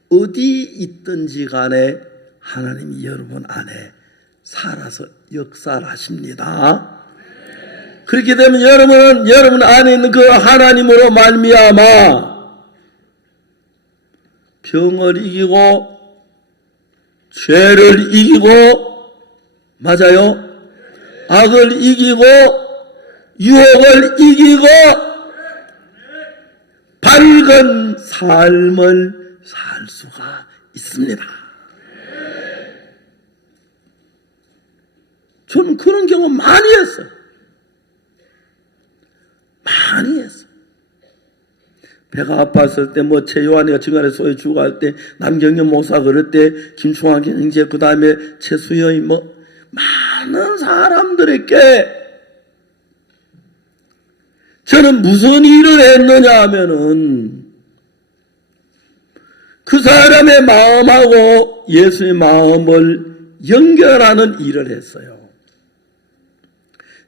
어디 있든지 간에 하나님이 여러분 안에 살아서 역사를 하십니다. 그렇게 되면 여러분 안에 있는 그 하나님으로 말미암아 병을 이기고 죄를 이기고 맞아요. 악을 이기고 유혹을 이기고 밝은 삶을 살 수가 있습니다. 저는 그런 경험 많이 했어요. 많이 했어요. 배가 아팠을 때, 최요한이가 증언에 소위 죽어갈 때, 남경련 목사 그럴 때, 김충환 형제, 그 다음에 최수여이 많은 사람들에게 저는 무슨 일을 했느냐 하면은 그 사람의 마음하고 예수의 마음을 연결하는 일을 했어요.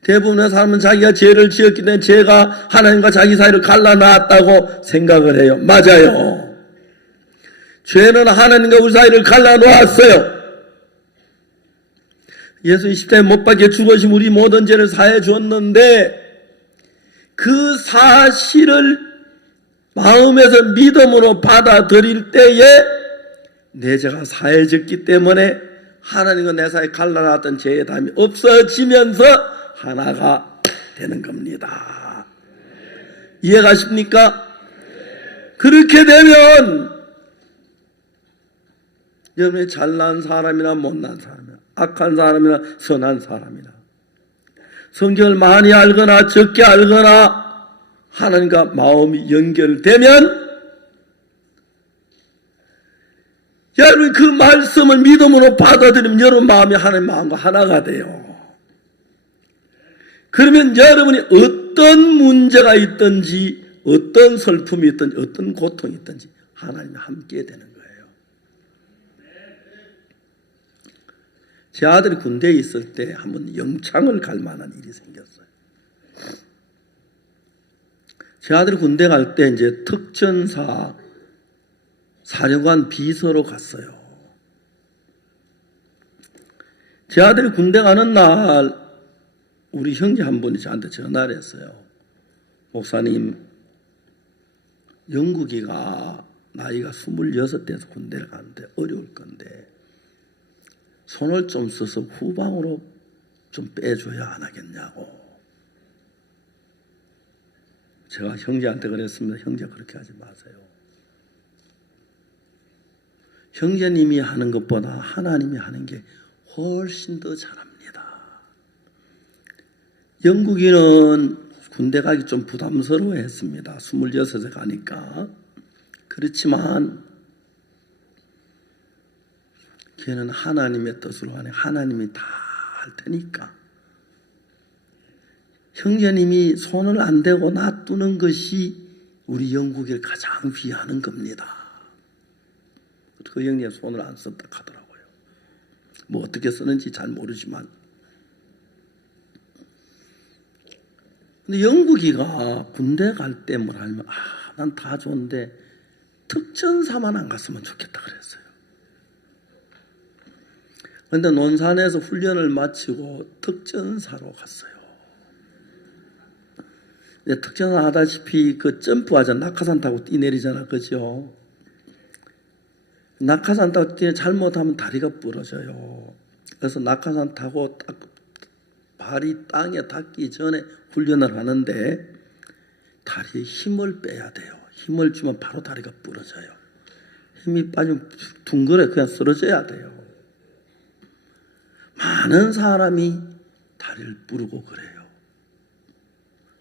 대부분의 사람은 자기가 죄를 지었기 때문에 죄가 하나님과 자기 사이를 갈라놨다고 생각을 해요. 맞아요. 죄는 하나님과 우리 사이를 갈라놓았어요. 예수 20대에 못 박혀 죽으시면 우리 모든 죄를 사해 주었는데 그 사실을 마음에서 믿음으로 받아들일 때에 내 죄가 사해졌기 때문에 하나님과 내 사이에 갈라놨던 죄의 담이 없어지면서 하나가 되는 겁니다. 이해가십니까? 그렇게 되면 여러분이 잘난 사람이나 못난 사람이나 악한 사람이나 선한 사람이나 성경을 많이 알거나 적게 알거나 하나님과 마음이 연결되면 여러분 그 말씀을 믿음으로 받아들이면 여러분 마음이 하나님 마음과 하나가 돼요. 그러면 여러분이 어떤 문제가 있든지 어떤 슬픔이 있든지 어떤 고통이 있든지 하나님이 함께 되는 거예요. 제 아들이 군대에 있을 때 한번 영창을 갈 만한 일이 생겼어요. 제 아들이 군대 갈 때 이제 특전사 사령관 비서로 갔어요. 제 아들이 군대 가는 날 우리 형제 한 분이 저한테 전화를 했어요. 목사님, 영국이가 나이가 26대에서 군대를 가는데 어려울 건데 손을 좀 써서 후방으로 좀 빼줘야 안 하겠냐고. 제가 형제한테 그랬습니다. 형제 그렇게 하지 마세요. 형제님이 하는 것보다 하나님이 하는 게 훨씬 더 잘합니다. 영국인은 군대 가기 좀 부담스러워 했습니다. 26에 가니까. 그렇지만 걔는 하나님의 뜻으로 하니 하나님이 다 할 테니까 형제님이 손을 안 대고 놔두는 것이 우리 영국을 가장 위하는 겁니다. 그 형님 손을 안 썼다 하더라고요. 뭐 어떻게 쓰는지 잘 모르지만. 근데 영국이가 군대 갈 때 뭘 하면 난 다 좋은데 특전사만 안 갔으면 좋겠다 그랬어요. 그런데 논산에서 훈련을 마치고 특전사로 갔어요. 특전사 하다시피 그 점프하잖아. 낙하산 타고 뛰내리잖아. 그죠? 낙하산 타고 잘못하면 다리가 부러져요. 그래서 낙하산 타고 딱 발이 땅에 닿기 전에 훈련을 하는데 다리에 힘을 빼야 돼요. 힘을 주면 바로 다리가 부러져요. 힘이 빠지면 둥그레 그냥 쓰러져야 돼요. 많은 사람이 다리를 부르고 그래요.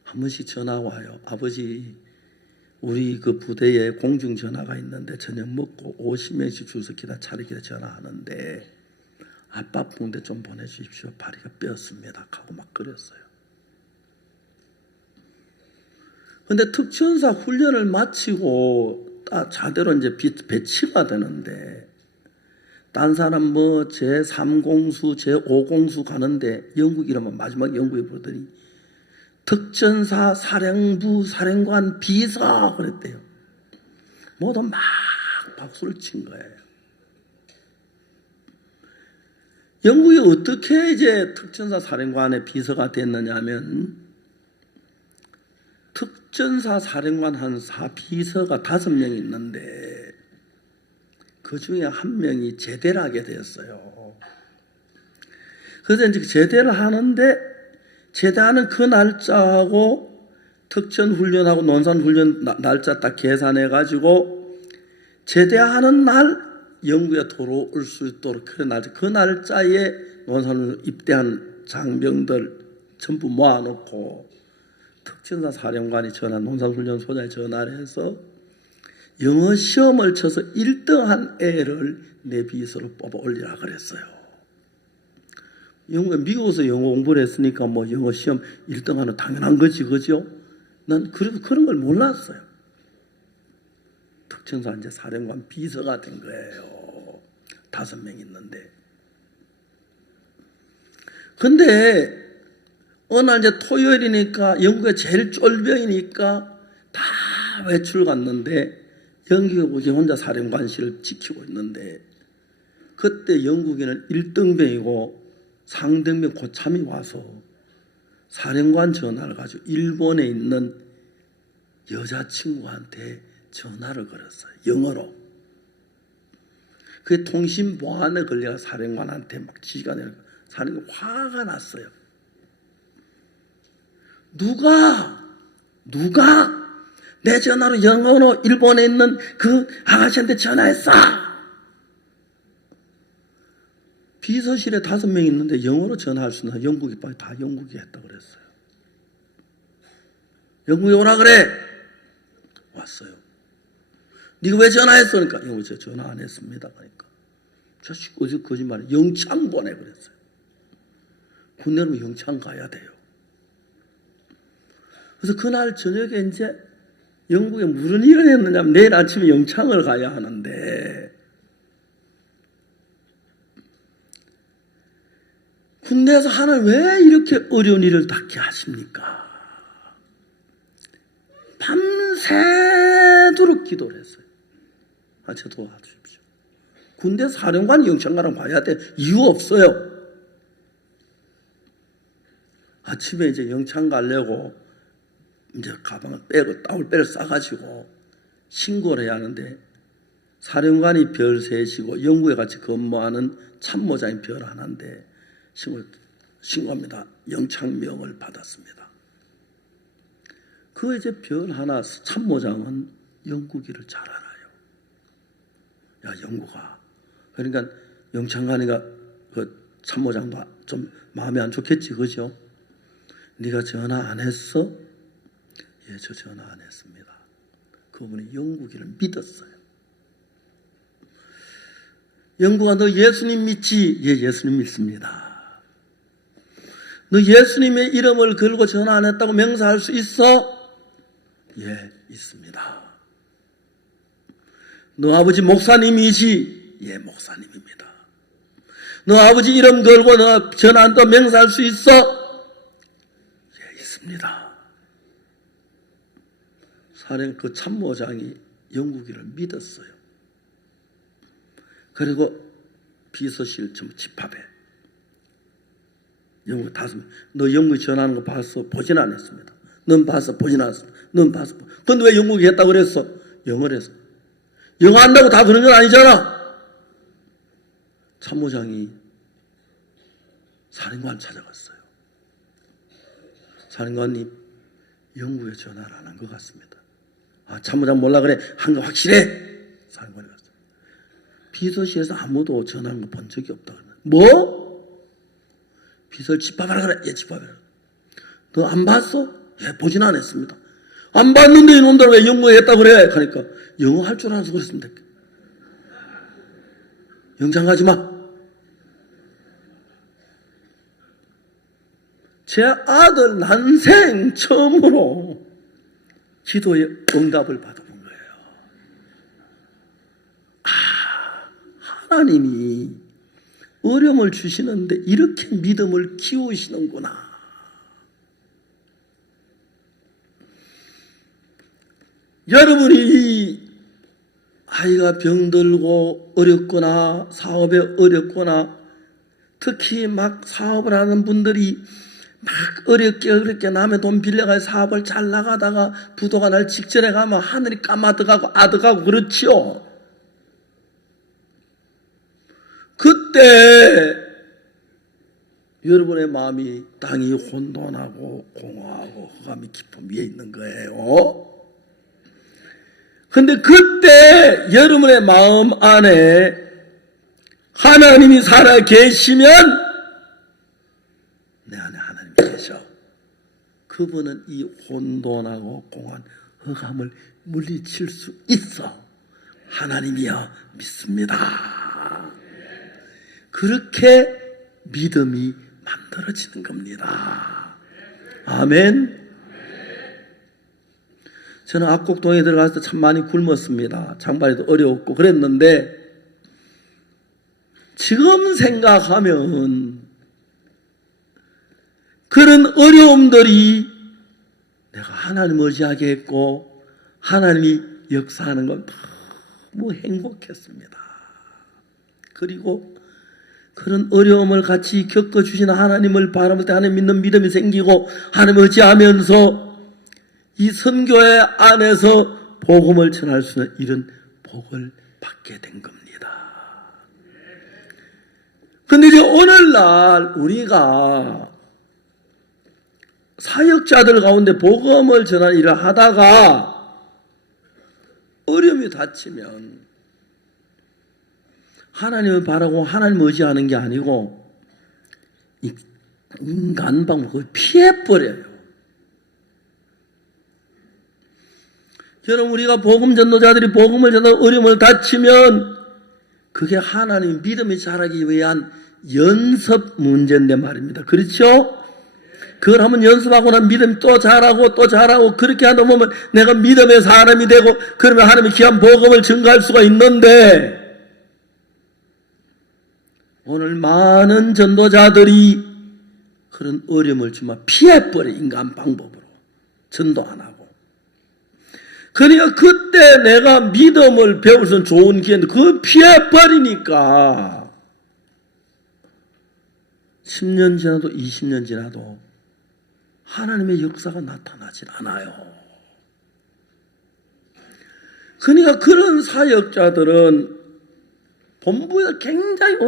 한 번씩 전화 와요. 아버지, 우리 그 부대에 공중전화가 있는데 저녁 먹고 50명씩 줄서 기다 차리기를 전화하는데 아빠 붕대 좀 보내주십시오. 다리가 뼈었습니다. 하고 막 그랬어요. 근데 특전사 훈련을 마치고 자대로 이제 배치가 되는데 딴 사람 뭐 제3공수, 제5공수 가는데 영국 이러면 마지막 영국에 부르더니 특전사 사령부 사령관 비서 그랬대요. 모두 막 박수를 친 거예요. 영국이 어떻게 이제 특전사 사령관의 비서가 됐느냐 하면 특전사 사령관 한 비서가 5명 있는데 그 중에 한 명이 제대를 하게 되었어요. 그래서 이제 제대를 하는데 제대하는 그 날짜하고 특전훈련하고 논산훈련 날짜 딱 계산해가지고 제대하는 날 영국에 돌아올 수 있도록 그 날짜에 논산훈련 입대한 장병들 전부 모아놓고 특전사 사령관이 논산훈련소장에 전화를 해서 영어 시험을 쳐서 1등한 애를 내 비서로 뽑아 올리라 그랬어요. 미국에서 영어 공부를 했으니까 뭐 영어 시험 1등하는 당연한 거지, 그죠? 난 그런 걸 몰랐어요. 특전사 이제 사령관 비서가 된 거예요. 5명 있는데. 근데 어느 날 이제 토요일이니까 영국에 제일 쫄병이니까 다 외출 갔는데 영국이 혼자 사령관실을 지키고 있는데 그때 영국에는 1등병이고 상등병 고참이 와서 사령관 전화를 가지고 일본에 있는 여자친구한테 전화를 걸었어요. 영어로. 그게 통신보안에 걸려 사령관한테 막 지가 내고 사령관 화가 났어요. 누가 내 전화로 영어로 일본에 있는 그 아가씨한테 전화했어. 비서실에 5명 있는데 영어로 전화할 수 있나? 영국이 빨리 다 영국이 했다 그랬어요. 영국에 오라 그래. 왔어요. 네가 왜 전화했어? 그러니까 영국에 제가 전화 안 했습니다. 그러니까 자식 어디 거짓말해. 영창 보내 그랬어요. 군대로 영창 가야 돼요. 그래서 그날 저녁에 이제 영국에 무슨 일을 했느냐면 내일 아침에 영창을 가야 하는데 군대에서 하나님 왜 이렇게 어려운 일을 닥게 하십니까? 밤새도록 기도를 했어요. 저 도와주십시오. 군대 사령관 영창가랑 봐야 돼. 이유 없어요. 아침에 이제 영창 가려고 이제 가방을 빼고 따올배를 싸가지고 신고를 해야 하는데 사령관이 별 3시고 영국에 같이 근무하는 참모장이 별 하나인데 신고합니다. 영창명을 받았습니다. 그 이제 별 하나 참모장은 영국이를 잘 알아요. 야 영국아. 그러니까 영창관이가 그 참모장도 좀 마음이 안 좋겠지, 그죠? 네가 전화 안 했어? 예, 저 전화 안 했습니다. 그분이 영국이를 믿었어요. 영국아, 너 예수님 믿지? 예, 예수님 믿습니다. 너 예수님의 이름을 걸고 전화 안 했다고 맹세할 수 있어? 예, 있습니다. 너 아버지 목사님이지? 예, 목사님입니다. 너 아버지 이름 걸고 너 전화 안 했다고 맹세할 수 있어? 예, 있습니다. 그 참모장이 영국이를 믿었어요. 그리고 비서실 집합에 영국 5명. 너 영국이 전화하는 거 봤어? 보진 않았습니다. 넌 봤어? 보진 않았습니다. 넌 봤어? 근데 왜 영국이 했다고 그랬어? 영어를 해서. 영어 한다고 다 그런 건 아니잖아. 참모장이 사령관 찾아갔어요. 사령관님, 영국에 전화를 안 한 것 같습니다. 아, 참모장 몰라 그래? 한 거 확실해? 사령관이 갔어요. 비서실에서 아무도 전화한 거 본 적이 없다. 뭐? 비서를 집합하라 그래. 예, 집합하라. 너 안 봤어? 예, 보진 않았습니다. 안 봤는데 이놈들 왜 영어 했다고 그래? 하니까 영어 할 줄 알아서 그랬습니다. 영장 가지 마. 제 아들 난생 처음으로 기도의 응답을 받아본 거예요. 하나님이 어려움을 주시는데 이렇게 믿음을 키우시는구나. 여러분이 아이가 병들고 어렵거나 사업에 어렵거나 특히 막 사업을 하는 분들이 막 어렵게 남의 돈 빌려가 사업을 잘 나가다가 부도가 날 직전에 가면 하늘이 까마득하고 아득하고 그렇지요. 그때 여러분의 마음이 땅이 혼돈하고 공허하고 흑암이 깊음 위에 있는 거예요. 근데 그때 여러분의 마음 안에 하나님이 살아 계시면 내 안에 하나님이 계셔. 그분은 이 혼돈하고 공허한 흑암을 물리칠 수 있어. 하나님이여 믿습니다. 그렇게 믿음이 만들어지는 겁니다. 아멘. 저는 압곡동에 들어가서 참 많이 굶었습니다. 장발에도 어려웠고 그랬는데 지금 생각하면 그런 어려움들이 내가 하나님 의지하게 했고 하나님이 역사하는 건 너무 행복했습니다. 그리고 그런 어려움을 같이 겪어주시는 하나님을 바라볼 때 하나님 믿는 믿음이 생기고 하나님 의지하면서 이 선교회 안에서 복음을 전할 수 있는 이런 복을 받게 된 겁니다. 근데 이제 오늘날 우리가 사역자들 가운데 복음을 전하는 일을 하다가 어려움이 닥치면 하나님을 바라고 하나님을 의지하는 게 아니고 인간 방법을 피해버려요. 여러분 우리가 복음 전도자들이 복음을 전하고 어려움을 닥치면 그게 하나님 믿음이 자라기 위한 연습 문제인데 말입니다. 그렇죠? 그걸 한번 연습하고 나면 믿음이 또 자라고 또 자라고 그렇게 하다 보면 내가 믿음의 사람이 되고 그러면 하나님의 귀한 복음을 증거할 수가 있는데 오늘 많은 전도자들이 그런 어려움을 주면 피해버려. 인간 방법으로 전도 안 하고. 그러니까 그때 내가 믿음을 배울 수 있는 좋은 기회인데 그걸 피해버리니까 10년 지나도 20년 지나도 하나님의 역사가 나타나질 않아요. 그러니까 그런 사역자들은 본부에서 굉장히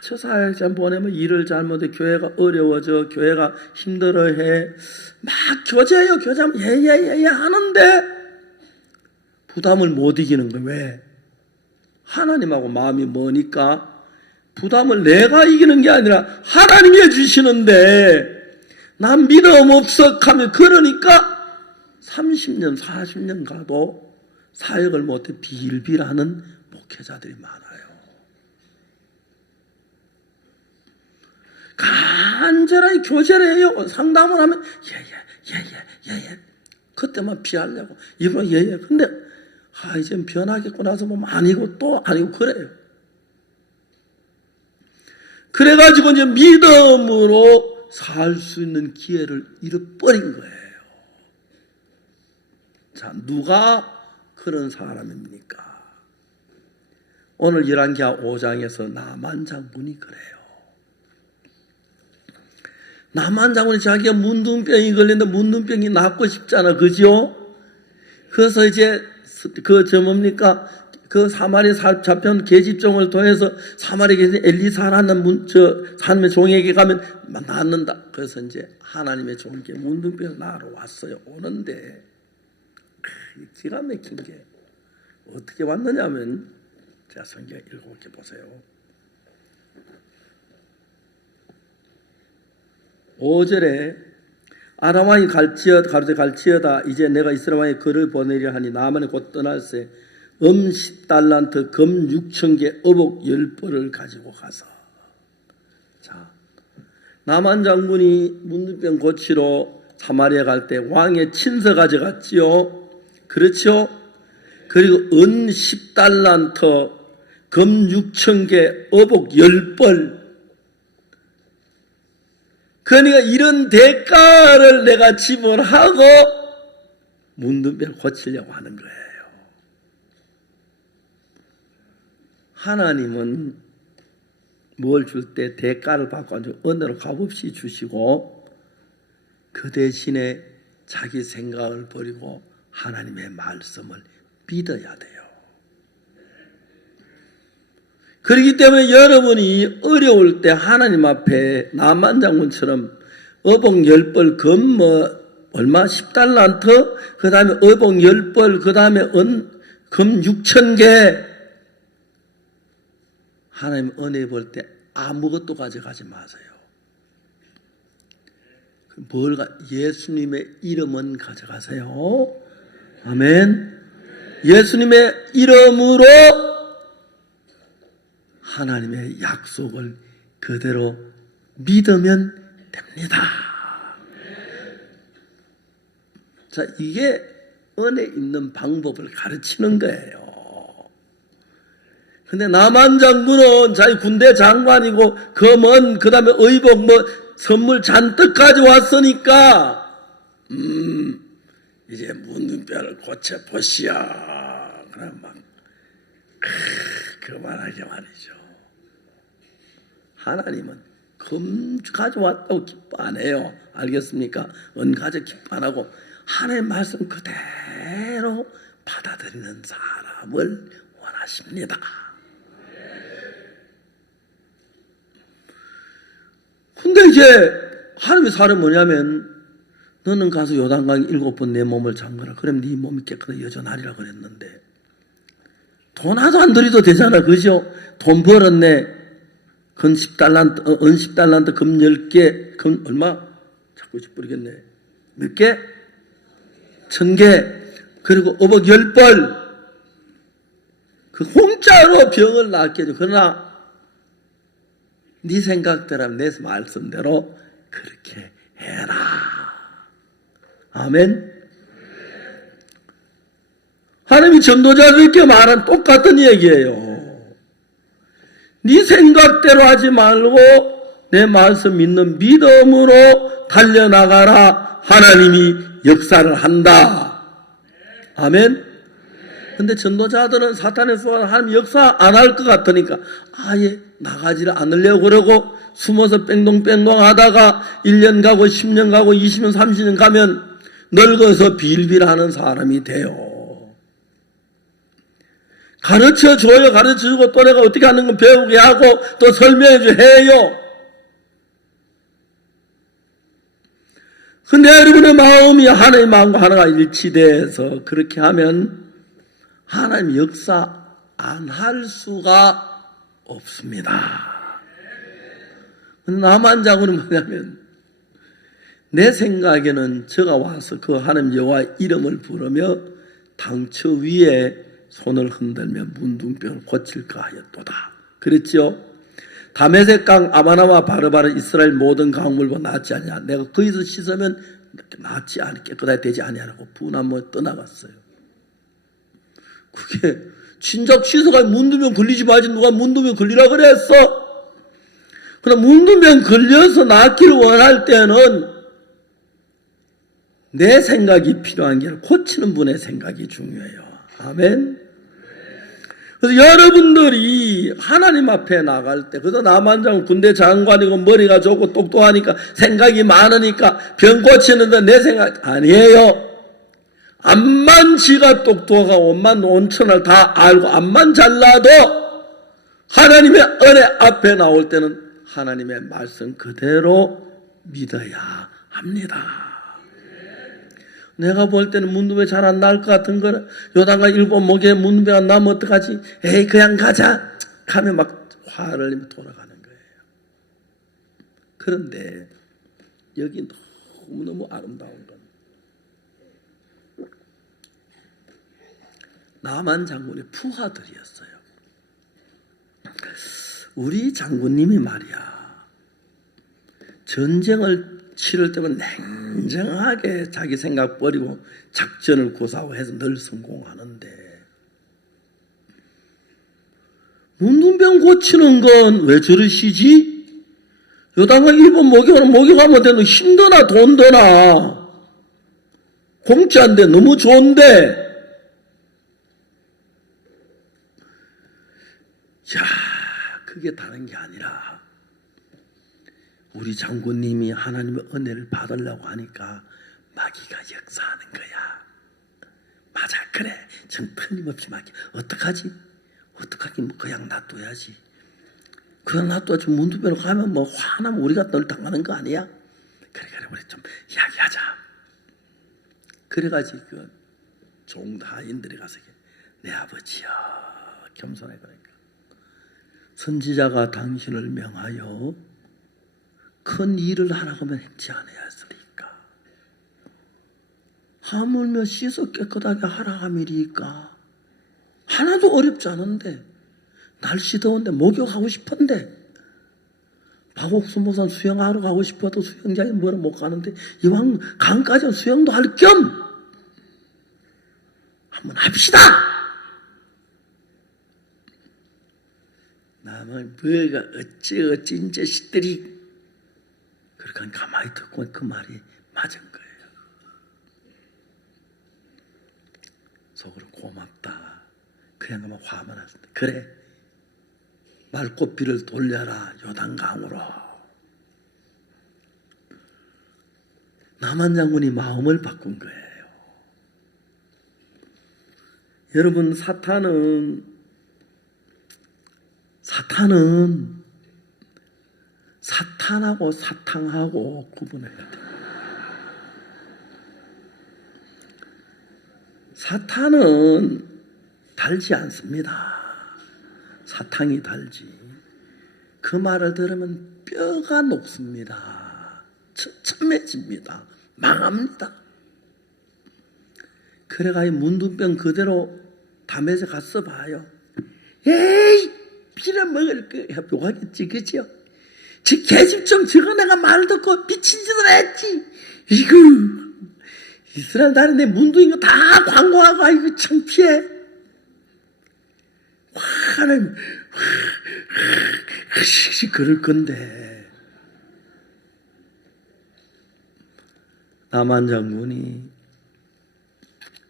저 사역자 보내면 일을 잘못해 교회가 어려워져 교회가 힘들어해 막 교제해요. 교제하면 예예예예 하는데 부담을 못 이기는 거예요. 왜? 하나님하고 마음이 머니까 부담을 내가 이기는 게 아니라 하나님이 해주시는데 난 믿음 없어 하면 그러니까 30년 40년 가도 사역을 못해 빌빌하는 목회자들이 많아요. 간절하게 교제를 해요. 상담을 하면 예예 그때만 피하려고 일부러 예예 근데 이제 변하겠고 나서 보면 아니고 또 아니고 그래요. 그래가지고 이제 믿음으로 살 수 있는 기회를 잃어버린 거예요. 자, 누가 그런 사람입니까? 오늘 열왕기하 5장에서 나만 장군이 그래요. 나만 장군이 자기가 문둥병이 걸렸는데 문둥병이 낫고 싶잖아. 그죠? 그래서 이제 뭡니까? 그 사마리아 잡혀온 계집종을 통해서 사마리아 계신 엘리사라는 하나님의 종에게 가면 낫는다. 그래서 이제 하나님의 종에게 문둥병을 나으러 왔어요. 오는데 기가 막힌 게 어떻게 왔느냐면 자, 성경 읽어볼게 보세요. 5절에 아람 왕이 가로되 갈지어다 이제 내가 이스라엘 왕의 글을 보내려 하니 나만이 곧 떠날새 10달란트 금 6,000개 어복 10벌을 가지고 가서. 자, 나만 장군이 문둥병 고치러 사마리아 갈 때 왕의 친서 가져갔지요. 그렇죠? 그리고 은 10달란트 금 6,000개 어복 10벌. 그러니까 이런 대가를 내가 지불하고 문둥병을 고치려고 하는 거예요. 하나님은 뭘 줄 때 대가를 받고 아주 은혜로 값없이 주시고 그 대신에 자기 생각을 버리고 하나님의 말씀을 믿어야 돼요. 그렇기 때문에 여러분이 어려울 때 하나님 앞에 나만 장군처럼 어복 10벌 금 얼마 10달란트 그 다음에 어복 10벌 그 다음에 금 6,000개 하나님 은혜 볼 때 아무것도 가져가지 마세요. 예수님의 이름은 가져가세요. 아멘. 예수님의 이름으로 하나님의 약속을 그대로 믿으면 됩니다. 자, 이게 은혜 있는 방법을 가르치는 거예요. 근데 나만 장군은 자기 군대 장관이고 검은 그 다음에 의복 선물 잔뜩 가져왔으니까 이제 문둥병을 고쳐보시오. 그럼 막 그만하게 말이죠. 하나님은 금 가져왔다고 기뻐 안 해요. 알겠습니까? 은 가져 기뻐 안 하고 하나님의 말씀 그대로 받아들이는 사람을 원하십니다. 근데 이제 하나님의 사람이 뭐냐면 너는 가서 요단강 7번 내 몸을 잠그라. 그럼 네 몸이 깨끗하게 여전하리라 그랬는데 돈 하나도 안 들여도 되잖아. 그죠? 돈 벌었네. 은 10달란트 금 10개 금 얼마? 자꾸 잊어버리겠네. 몇 개? 1,000개. 그리고 어복 10벌. 그 공짜로 병을 낫게 해줘. 그러나 네 생각대로 내 말씀대로 그렇게 해라. 아멘. 하나님이 전도자들께 말한 똑같은 얘기예요. 네 생각대로 하지 말고 내 말씀 믿는 믿음으로 달려나가라. 하나님이 역사를 한다. 아멘. 근데 전도자들은 사탄의 수하는 하나님 역사 안 할 것 같으니까 아예 나가지를 않으려고 그러고 숨어서 뺑동뺑동 하다가 1년 가고 10년 가고 20년 30년 가면 늙어서 빌빌하는 사람이 돼요. 가르쳐줘요. 가르쳐주고 또 내가 어떻게 하는 건 배우게 하고 또 설명해줘 해요. 근데 여러분의 마음이 하나님의 마음과 하나가 일치돼서 그렇게 하면 하나님 역사 안 할 수가 없습니다. 나만 장군은 뭐냐면 내 생각에는 저가 와서 그 하나님 여호와 이름을 부르며 당처 위에 손을 흔들며 문둥병을 고칠까 하였도다. 그랬죠? 다메섹강 아마나와 바르바르 이스라엘 모든 강물보다 낫지 아니냐. 내가 거기서 씻으면 낫지 않게 깨끗하게 되지 아니하라고 분함을 떠나갔어요. 그게 진작 씻어가 문둥병 걸리지 말지 누가 문둥병 걸리라 그랬어? 그럼 문둥병 걸려서 낫기를 원할 때는 내 생각이 필요한 게 아니라 고치는 분의 생각이 중요해요. 아멘. 그래서 여러분들이 하나님 앞에 나갈 때, 그래서 나만 장군 군대 장관이고 머리가 좋고 똑똑하니까 생각이 많으니까 병 고치는데 내 생각 아니에요. 암만 지가 똑똑하고 온만 온천을 다 알고 암만 잘나도 하나님의 은혜 앞에 나올 때는 하나님의 말씀 그대로 믿어야 합니다. 내가 볼 때는 문둥병 잘 안 나을 것 같은 거는 요단강 일곱 목에 문둥병 나면 어떡하지? 에이 그냥 가자. 가면 막 화를 내며 돌아가는 거예요. 그런데 여기 너무너무 아름다운 건 나만 장군의 부하들이었어요. 우리 장군님이 말이야 전쟁을 치를 때면 냉정하게 자기 생각 버리고 작전을 구사하고 해서 늘 성공하는데 문둥병 고치는 건 왜 저러시지? 요단강 일본 목욕하면 되는 힘드나 돈 드나 공짜인데 너무 좋은데 야 그게 다른 게 아니라 우리 장군님이 하나님의 은혜를 받으려고 하니까 마귀가 역사하는 거야. 맞아 그래 전 틀림없이 마귀 어떡하지? 어떡하긴 뭐 그냥 놔둬야지. 그냥 놔둬야지. 문두병으로 가면 뭐 화나면 우리가 널 당하는 거 아니야? 그래 우리 좀 이야기하자. 그래가지고 그 종다인들이 가서 내 아버지여 겸손해 그러니까 선지자가 당신을 명하여 큰 일을 하라고 하면 했지 않았으리까. 하물며 씻어 깨끗하게 하라 함이리까. 하나도 어렵지 않은데 날씨 더운데 목욕하고 싶은데 파곡수모산 수영하러 가고 싶어도 수영장에 뭐라 못 가는데 이왕 강까지 수영도 할 겸 한번 합시다. 남은 뭐가 어찌 인 자식들이 그렇게 가만히 듣고 그 말이 맞은 거예요. 속으로 고맙다. 그냥 가만 화만 하는데 그래 말꽃비를 돌려라 요단강으로. 나만 장군이 마음을 바꾼 거예요. 여러분 사탄은 사탄하고 사탕하고 구분해야 돼요. 사탄은 달지 않습니다. 사탕이 달지. 그 말을 들으면 뼈가 녹습니다. 처참해집니다. 망합니다. 그래가 문둥병 그대로 담에서 갔어 봐요. 에이 빌어먹을 거야 묘하겠지 그죠? 지 계집 좀 저거 내가 말 듣고 미친 짓을 했지. 이거 이스라엘 다른데 문둥인 거 다 광고하고 아이고 창피해. 화는 그럴 건데 남한 장군이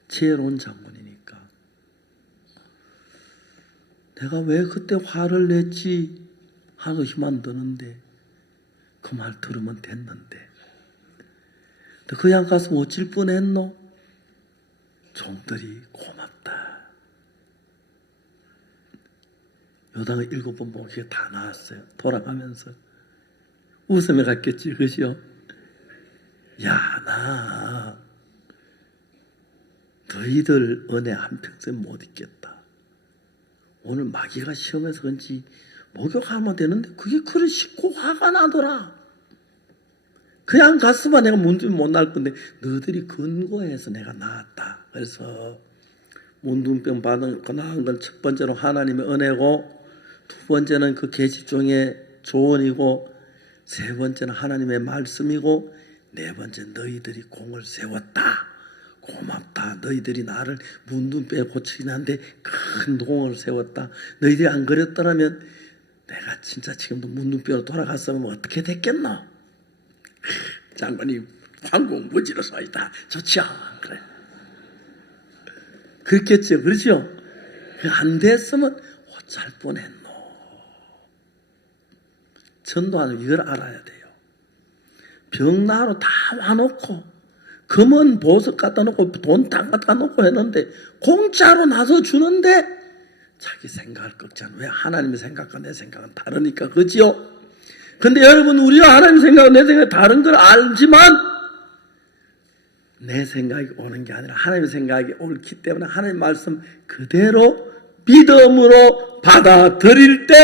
지혜로운 장군이니까 내가 왜 그때 화를 냈지 하도 힘 안 드는데 그 말 들으면 됐는데 그냥 가서 어쩔 뻔했노? 종들이 고맙다. 요단을 7번 보기에 다 나왔어요. 돌아가면서 웃으며 갔겠지 그죠? 야 나 너희들 은혜 한평생 못 잊겠다. 오늘 마귀가 시험해서 그런지 목욕하면 되는데 그게 그리 쉽고 화가 나더라. 그냥 갔으면 내가 문둥병 못 날 건데 너희들이 근거해서 내가 나았다. 그래서 문둥병 받은 거 나은 건 첫 번째로 하나님의 은혜고 두 번째는 그 계집종의 조언이고 세 번째는 하나님의 말씀이고 네 번째 너희들이 공을 세웠다. 고맙다. 너희들이 나를 문둥병에 고치긴 한데 큰 공을 세웠다. 너희들이 안 그랬더라면 내가 진짜 지금도 문둥병으로 돌아갔으면 어떻게 됐겠노? 장관이 황공 무지로 서있다. 좋죠? 그래. 그렇겠죠. 그렇죠? 안 됐으면 어쩔 뻔했노. 전도하는 이걸 알아야 돼요. 병나로 다 와놓고 금은 보석 갖다 놓고 돈 다 갖다 놓고 했는데 공짜로 나서 주는데 자기 생각을 꺾잖아. 왜? 하나님의 생각과 내 생각은 다르니까. 그죠? 근데 여러분 우리가 하나님 생각과 내 생각이 다른 걸 알지만 내 생각이 오는 게 아니라 하나님의 생각이 옳기 때문에 하나님의 말씀 그대로 믿음으로 받아들일 때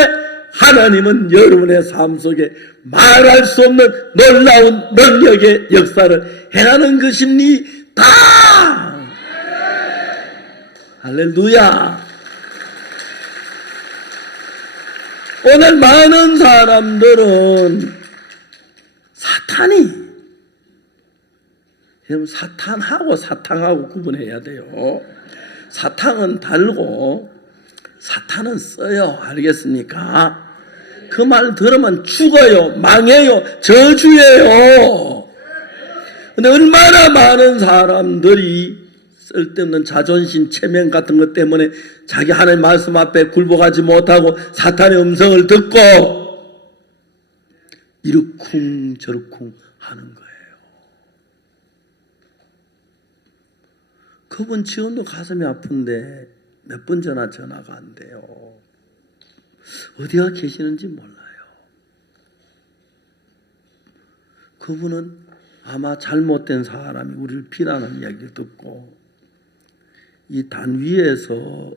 하나님은 여러분의 삶 속에 말할 수 없는 놀라운 능력의 역사를 행하는 것입니다. 할렐루야. 오늘 많은 사람들은 사탄이, 여러분 사탄하고 사탕하고 구분해야 돼요. 사탕은 달고 사탄은 써요. 알겠습니까? 그 말 들으면 죽어요, 망해요, 저주예요. 근데 얼마나 많은 사람들이 쓸데없는 자존심, 체면 같은 것 때문에 자기 하나님 말씀 앞에 굴복하지 못하고 사탄의 음성을 듣고 이러쿵 저러쿵 하는 거예요. 그분 지금도 가슴이 아픈데 몇 번 전화가 안 돼요. 어디가 계시는지 몰라요. 그분은 아마 잘못된 사람이 우리를 비난하는 이야기를 듣고 이 단 위에서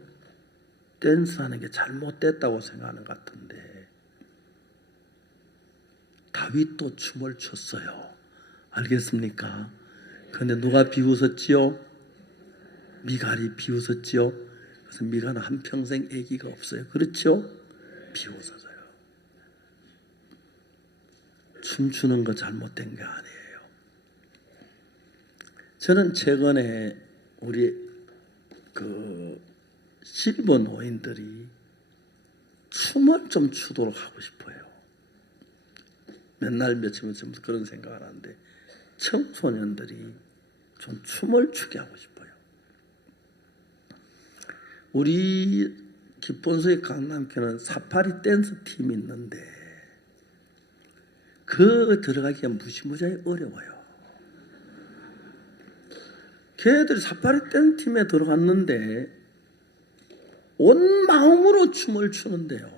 댄스하는 게 잘못됐다고 생각하는 것 같은데, 다윗도 춤을 췄어요. 알겠습니까? 그런데 누가 비웃었지요? 미갈이 비웃었지요. 그래서 미갈은 한평생 아기가 없어요. 그렇죠? 비웃어서요. 춤추는 거 잘못된 게 아니에요. 저는 최근에 우리 실버 노인들이 춤을 좀 추도록 하고 싶어요. 맨날 며칠 전부터 그런 생각을 하는데 청소년들이 좀 춤을 추게 하고 싶어요. 우리 기본소의 강남교는 사파리 댄스 팀이 있는데 그 들어가기가 무시무시하게 어려워요. 걔들이 사파리 댄스 팀에 들어갔는데 온 마음으로 춤을 추는데요.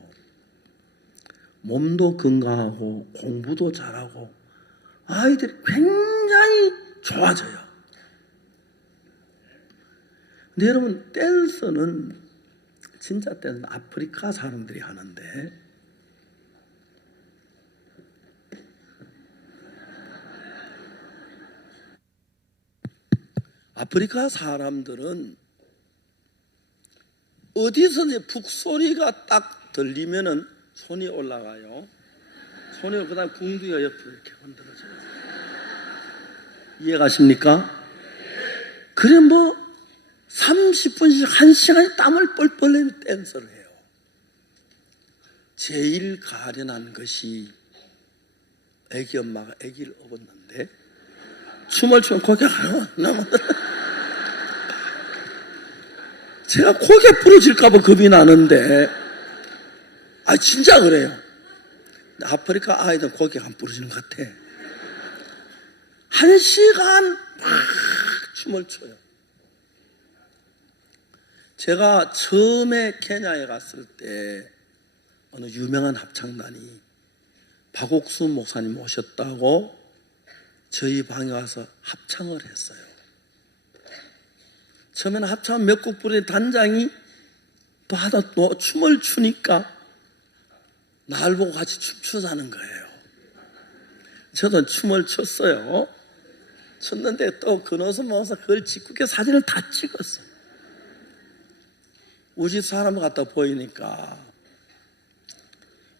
몸도 건강하고 공부도 잘하고 아이들이 굉장히 좋아져요. 근데 여러분, 댄스는 진짜 댄스는 아프리카 사람들이 하는데 아프리카 사람들은 어디서든지 북소리가 딱 들리면은 손이 올라가요. 손이 그다음 궁둥이가 옆으로 이렇게 흔들어져요. 이해가십니까? 그래 30분씩 1시간이 땀을 뻘뻘 내며 댄스를 해요. 제일 가련한 것이 애기 엄마가 애기를 업었는데 춤을 추면 고개가 안 나면 제가 고개 부러질까 봐 겁이 나는데 진짜 그래요. 아프리카 아이들 고개가 안 부러지는 것 같아. 1시간 막 춤을 춰요. 제가 처음에 케냐에 갔을 때 어느 유명한 합창단이 박옥수 목사님 오셨다고 저희 방에 와서 합창을 했어요. 처음에는 합창 몇 곡 부르는 단장이 또 춤을 추니까 날 보고 같이 춤추자는 거예요. 저도 춤을 췄어요. 췄는데 또 그노서 모아서 그걸 짓궂게 사진을 다 찍었어요. 우리 집 사람을 갖다 보이니까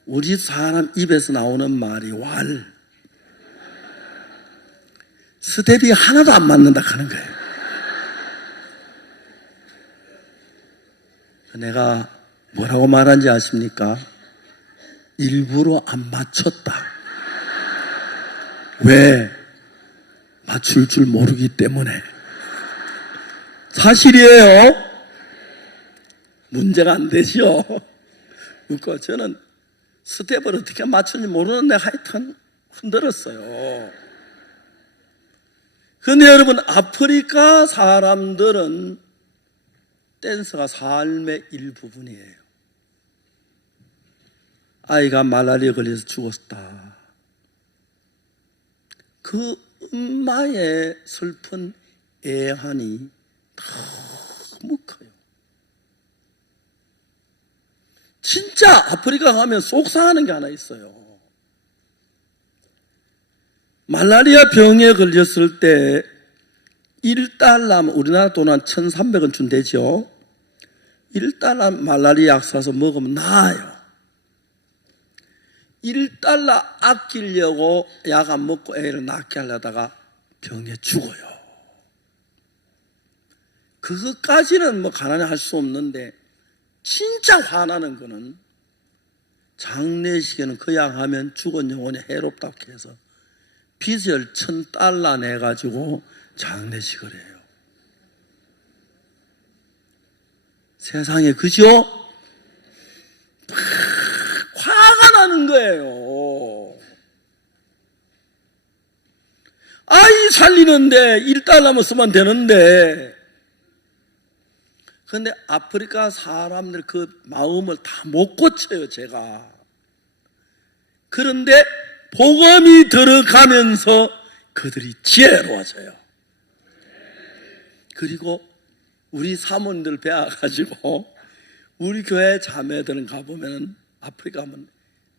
우리 집 사람 입에서 나오는 말이 스텝이 하나도 안 맞는다 하는 거예요. 내가 뭐라고 말한지 아십니까? 일부러 안 맞췄다. 왜? 맞출 줄 모르기 때문에. 사실이에요. 문제가 안 되죠. 그러니까 저는 스텝을 어떻게 맞추는지 모르는데 하여튼 흔들었어요. 그런데 여러분, 아프리카 사람들은 댄스가 삶의 일부분이에요. 아이가 말라리아에 걸려서 죽었다. 그 엄마의 슬픈 애환이 너무 커요. 진짜 아프리카 가면 속상하는 게 하나 있어요. 말라리아 병에 걸렸을 때 1달러, 우리나라 돈 한 1,300원 준대죠. 1달러 말라리아 약 사서 먹으면 나아요. 1달러 아끼려고 약 안 먹고 애를 낳게 하려다가 병에 죽어요. 그것까지는 뭐 가난해 할 수 없는데, 진짜 화나는 거는 장례식에는 그 약 하면 죽은 영혼이 해롭다고 해서 빚을 1,000달러 내가지고 장례식을 해요. 세상에, 그죠? 화가 나는 거예요. 아이 살리는데 1달러만 쓰면 되는데. 그런데 아프리카 사람들 그 마음을 다 못 고쳐요, 제가. 그런데 복음이 들어가면서 그들이 지혜로워져요. 그리고 우리 사모님들 배워가지고 우리 교회 자매들은 가보면 아프리카 가면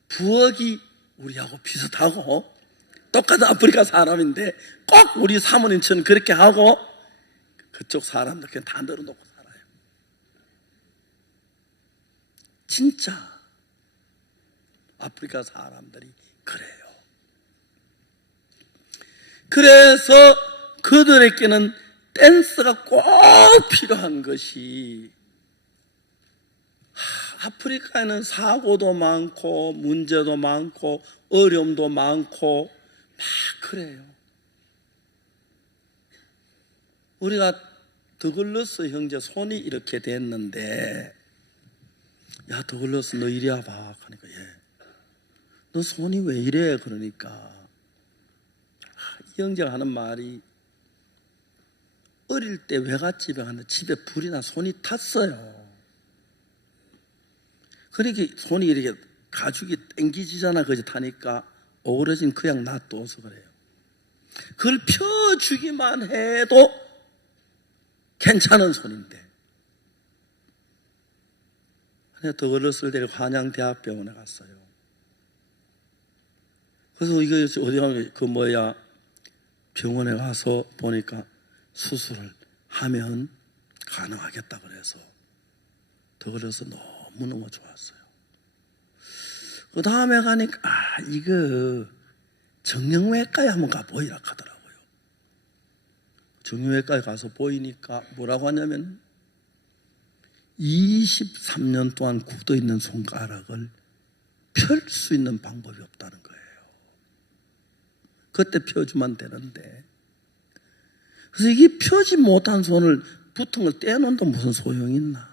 부엌이 우리하고 비슷하고 똑같은 아프리카 사람인데 꼭 우리 사모님처럼 그렇게 하고 그쪽 사람들 그냥 다 늘어놓고 살아요. 진짜 아프리카 사람들이 그래요. 그래서 그들에게는 댄스가 꼭 필요한 것이, 아프리카에는 사고도 많고 문제도 많고 어려움도 많고 막 그래요. 우리가 더글러스 형제 손이 이렇게 됐는데, 야 더글러스 너 이리 와봐. 그러니까 예. 너 손이 왜 이래? 그러니까 이 형제가 하는 말이, 어릴 때 외갓집에 갔는데 집에 불이 나 손이 탔어요. 그러니까 손이 이렇게 가죽이 땡기지잖아. 그지 타니까 오그러진 그냥 놔둬서 그래요. 그걸 펴주기만 해도 괜찮은 손인데. 내가 더글러스를 데리고 한양대학병원에 갔어요. 그래서 이거 어디 가면 그 뭐야 병원에 가서 보니까 수술을 하면 가능하겠다 그래서 더글러스 너무너무 좋았어요. 그 다음에 가니까 이거 정형외과에 한번 가보이라 하더라고요. 정형외과에 가서 보이니까 뭐라고 하냐면 23년 동안 굳어있는 손가락을 펼 수 있는 방법이 없다는 거예요. 그때 펴주면 되는데, 그래서 이게 펴지 못한 손을 붙은 걸 떼놓는다 무슨 소용이 있나.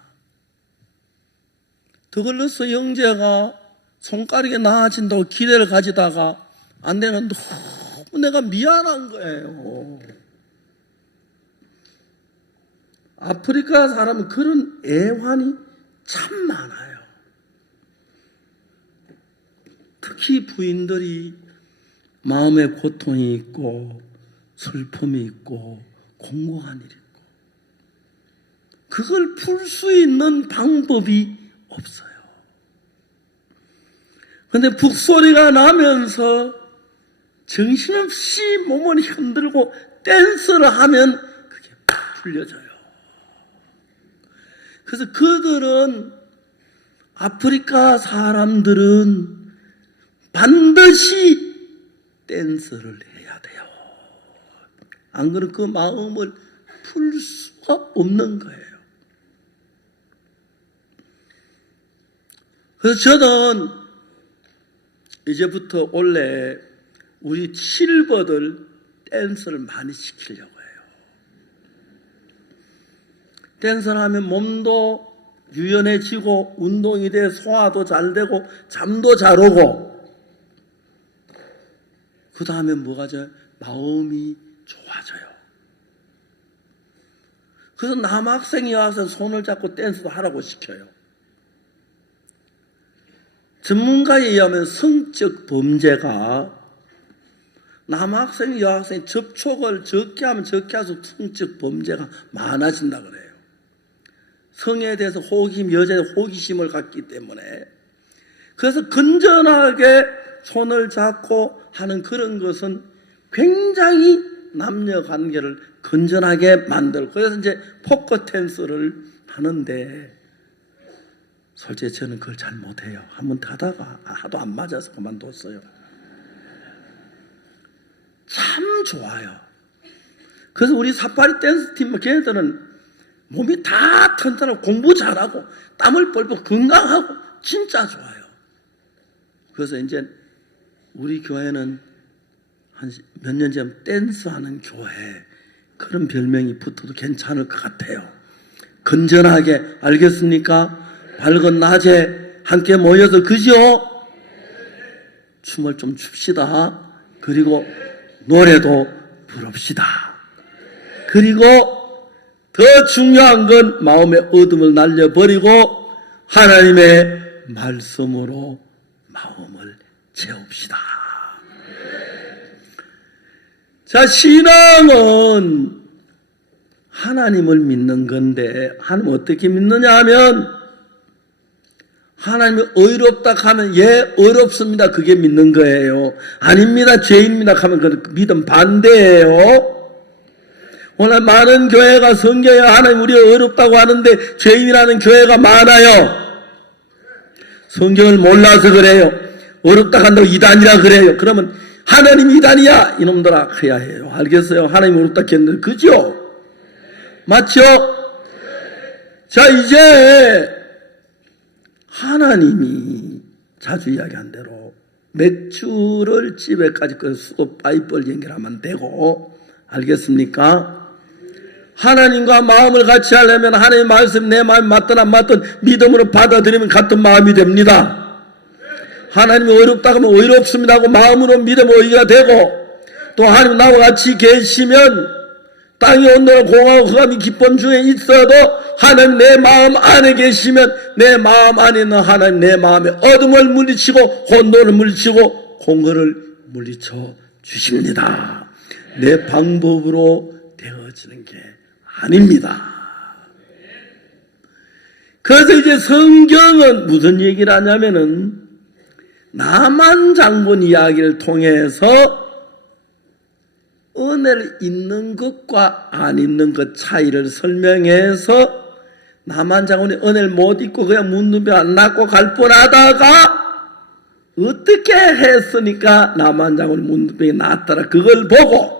더글러스 형제가 손가락이 나아진다고 기대를 가지다가 안 되는, 너무 내가 미안한 거예요. 아프리카 사람은 그런 애환이 참 많아요. 특히 부인들이 마음에 고통이 있고 슬픔이 있고 공고한 일이 있고 그걸 풀 수 있는 방법이 없어요. 그런데 북소리가 나면서 정신없이 몸을 흔들고 댄스를 하면 그게 풀려져요. 그래서 그들은, 아프리카 사람들은 반드시 댄스를 해야 돼요. 안 그러면 그 마음을 풀 수가 없는 거예요. 그래서 저는 이제부터 원래 우리 실버들 댄스를 많이 시키려고 해요. 댄스를 하면 몸도 유연해지고 운동이 돼 소화도 잘 되고 잠도 잘 오고, 그 다음에 뭐가 져요? 마음이 좋아져요. 그래서 남학생이 와서 손을 잡고 댄스도 하라고 시켜요. 전문가에 의하면 성적 범죄가 남학생, 여학생이 접촉을 적게 하면 적게 할수록 성적 범죄가 많아진다 그래요. 성에 대해서 호기심, 여자의 호기심을 갖기 때문에. 그래서 건전하게 손을 잡고 하는 그런 것은 굉장히 남녀 관계를 건전하게 만들고, 그래서 이제 포커 댄스를 하는데, 솔직히 저는 그걸 잘 못해요. 한번 하다가 하도 안 맞아서 그만뒀어요. 참 좋아요. 그래서 우리 사파리 댄스 팀 걔네들은 몸이 다 튼튼하고 공부 잘하고 땀을 뻘뻘 건강하고 진짜 좋아요. 그래서 이제 우리 교회는 한 몇 년 전 댄스하는 교회, 그런 별명이 붙어도 괜찮을 것 같아요. 건전하게, 알겠습니까? 밝은 낮에 함께 모여서, 그죠? 춤을 좀 춥시다. 그리고 노래도 부릅시다. 그리고 더 중요한 건 마음의 어둠을 날려버리고 하나님의 말씀으로 마음을 채웁시다. 자, 신앙은 하나님을 믿는 건데, 하나님 어떻게 믿느냐 하면, 하나님이 의롭다 하면 예, 어렵습니다. 그게 믿는 거예요. 아닙니다. 죄인입니다. 하면 그 믿음 반대예요. 오늘 많은 교회가 성경에 하나님 우리가 어렵다고 하는데 죄인이라는 교회가 많아요. 성경을 몰라서 그래요. 어렵다 한다고 이단이라 그래요. 그러면 하나님 이단이야 이놈들아 해야 해요. 알겠어요? 하나님 어렵다 했는데, 그죠? 맞죠? 자, 이제 하나님이 자주 이야기한 대로 맥주를 집에까지 끓여서 파이프를 연결하면 되고, 알겠습니까? 하나님과 마음을 같이 하려면 하나님의 말씀 내 마음이 맞든 안 맞든 믿음으로 받아들이면 같은 마음이 됩니다. 하나님이 어렵다 하면 어렵습니다 하고 마음으로 믿으면 의가 되고, 또 하나님 나와 같이 계시면 땅의 온도와 공허하고 흑암이 기쁨 중에 있어도 하나님 내 마음 안에 계시면 내 마음 안에 있는 하나님 내 마음의 어둠을 물리치고 혼돈을 물리치고 공허를 물리쳐 주십니다. 내 방법으로 되어지는 게 아닙니다. 그래서 이제 성경은 무슨 얘기를 하냐면은 나만 장군 이야기를 통해서 은혜를 있는 것과 안 있는 것 차이를 설명해서, 나만 장군이 은혜를 못 입고 그냥 문둥병 안 낫고 갈 뻔하다가 어떻게 했으니까 나만 장군이 문둥병이 낫더라, 그걸 보고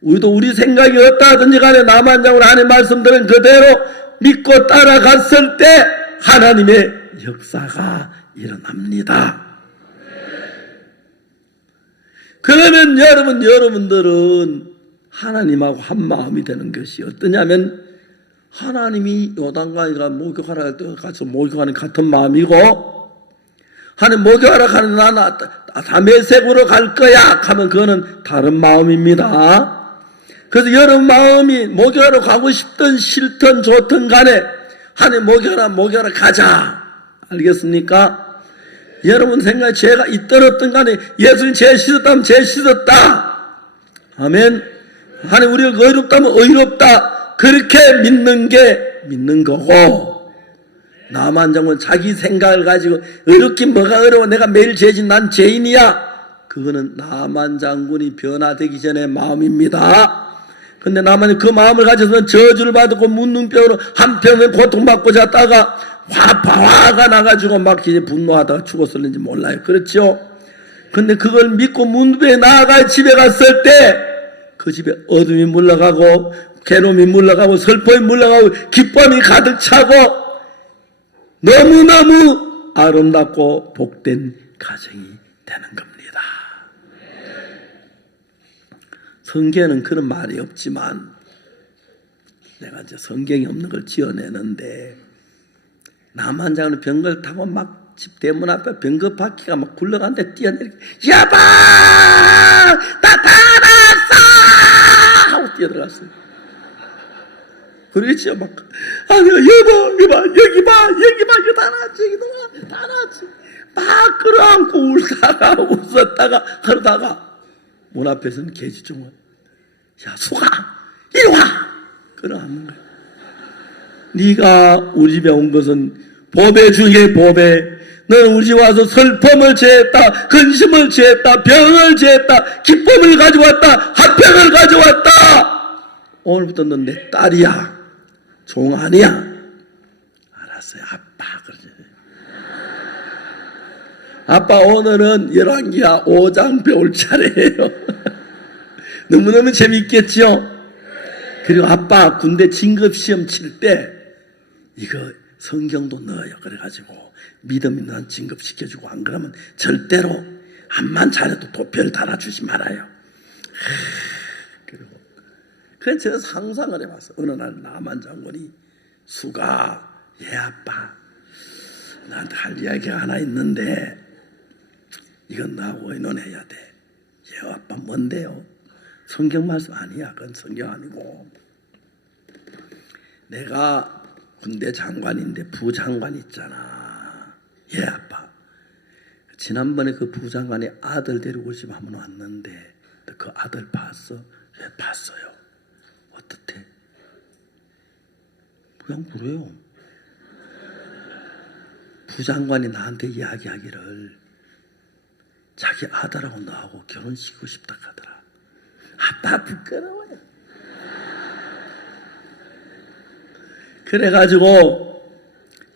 우리도 우리 생각이 어떠하든지 간에 나만 장군 하나님 말씀들은 그대로 믿고 따라갔을 때 하나님의 역사가 일어납니다. 그러면 여러분들은 하나님하고 한 마음이 되는 것이 어떠냐면, 하나님이 요단강이가 목욕하러 가서 목욕하는 같은 마음이고, 하나님 목욕하러 가는 나는 다메섹으로 갈 거야 하면 그거는 다른 마음입니다. 그래서 여러분 마음이 목욕하러 가고 싶든 싫든 좋든 간에 하나님 목욕하러 가자. 알겠습니까? 여러분 생각에 죄가 있든 없든 간에 예수님 죄 씻었다면 죄 씻었다. 아멘. 하나님 우리가 의롭다면 의롭다. 그렇게 믿는 게 믿는 거고, 나만 장군 자기 생각을 가지고 어렵긴 뭐가 어려워, 내가 매일 죄진 난 죄인이야, 그거는 나만 장군이 변화되기 전에 마음입니다. 근데 나만 그 마음을 가져서 저주를 받고 문둥병으로 한평생 고통받고 잤다가 화가 나가지고 막 이제 분노하다가 죽었을는지 몰라요. 그렇죠? 근데 그걸 믿고 문둥병에 나아가 집에 갔을 때 그 집에 어둠이 물러가고 괴로움이 물러가고 슬픔이 물러가고 기쁨이 가득 차고 너무너무 아름답고 복된 가정이 되는 겁니다. 성경에는 그런 말이 없지만 내가 이제 성경이 없는 걸 지어내는데, 남한 장은 병걸 타고 막 집 대문 앞에 병거 바퀴가 막 굴러가는데 뛰어내리고 여보 나타났어 하고 뛰어들어갔어요. 그러겠죠. 막 아니 여보 여기 봐 이거 다 나왔지, 이거 다 나왔지. 막 끌어안고 울다가 웃었다가 그러다가 문 앞에서는 계집종은 야 수가 이리 와 끌어안는 거야. 네가 우리 집에 온 것은 보배 중에 보배. 너는 우리 집에 와서 슬픔을 제했다, 근심을 제했다, 병을 제했다, 기쁨을 가져왔다, 화평을 가져왔다. 오늘부터 넌 내 딸이야, 종 아니야. 알았어요 아빠. 그러지. 아빠 오늘은 열왕기하 5장 배울 차례예요. 너무너무 재미있겠죠. 그리고 아빠 군대 진급시험 칠 때 이거 성경도 넣어요. 그래가지고 믿음 있는 진급시켜주고, 안 그러면 절대로 암만 잘해도 도표를 달아주지 말아요. 그리고 그래서 제가 상상을 해봤어. 어느 날 남한 장군이 수가 예 아빠 나한테 할 이야기가 하나 있는데 이건 나하고 의논해야 돼. 예 아빠 뭔데요? 성경 말씀 아니야. 그건 성경 아니고 내가 군대 장관인데 부장관 있잖아. 예 아빠 지난번에 그 부장관이 아들 데리고 집 한번 왔는데 그 아들 봤어? 예 봤어요. 어떻대? 그냥 그래요. 부장관이 나한테 이야기하기를 자기 아들하고 나하고 결혼시키고 싶다 하더라. 아빠 부끄러워요. 그래가지고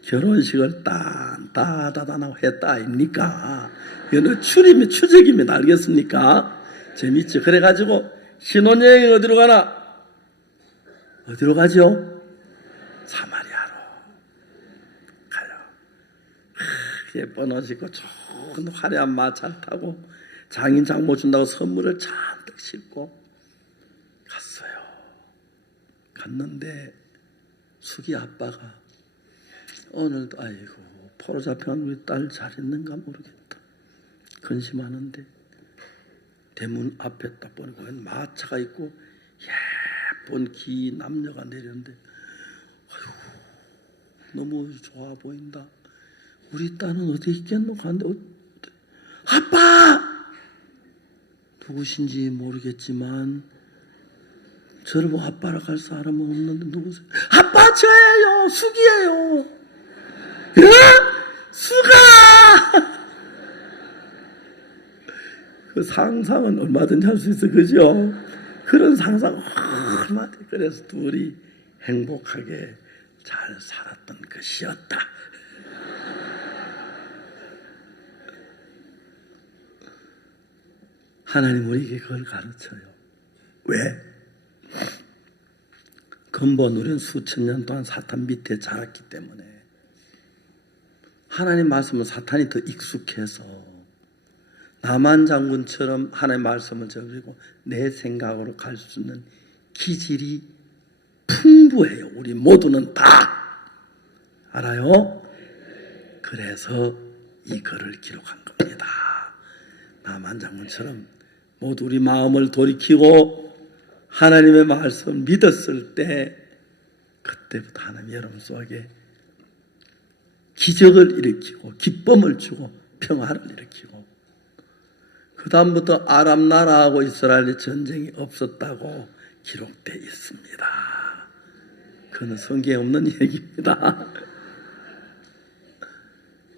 결혼식을 따다다다다고 했다 아닙니까? 이거는 추적입니다. 알겠습니까? 재밌죠? 그래가지고 신혼여행 어디로 가나? 어디로 가죠? 사마리아로 가요. 예쁜 옷 입고 좋은 화려한 마차를 타고 장인 장모 준다고 선물을 잔뜩 싣고 갔어요. 갔는데 숙이 아빠가 오늘도 아이고 포로 잡혀간 우리 딸 잘 있는가 모르겠다. 근심하는데 대문 앞에 딱 보니까 마차가 있고 예쁜 기 남녀가 내렸는데 아이고 너무 좋아 보인다. 우리 딸은 어디 있겠노? 하는데 아빠! 누구신지 모르겠지만 저를 보고 아빠라 갈 사람은 없는데 누구세요? 아빠 저예요. 숙이에요. 예? 수가! 그 상상은 얼마든지 할 수 있어. 그죠? 그런 상상 얼마든지. 그래서 둘이 행복하게 잘 살았던 것이었다. 하나님 우리에게 그걸 가르쳐요. 왜? 근본 우리는 수천 년 동안 사탄 밑에 자랐기 때문에 하나님 말씀은 사탄이 더 익숙해서 남한 장군처럼 하나님 말씀을 저버리고 내 생각으로 갈 수 있는 기질이 풍부해요. 우리 모두는 다 알아요? 그래서 이 글을 기록한 겁니다. 남한 장군처럼 모두 우리 마음을 돌이키고 하나님의 말씀을 믿었을 때 그때부터 하나님 여러분 속에 기적을 일으키고 기쁨을 주고 평화를 일으키고 그 다음부터 아람 나라하고 이스라엘의 전쟁이 없었다고 기록되어 있습니다. 그건 성경에 없는 얘기입니다.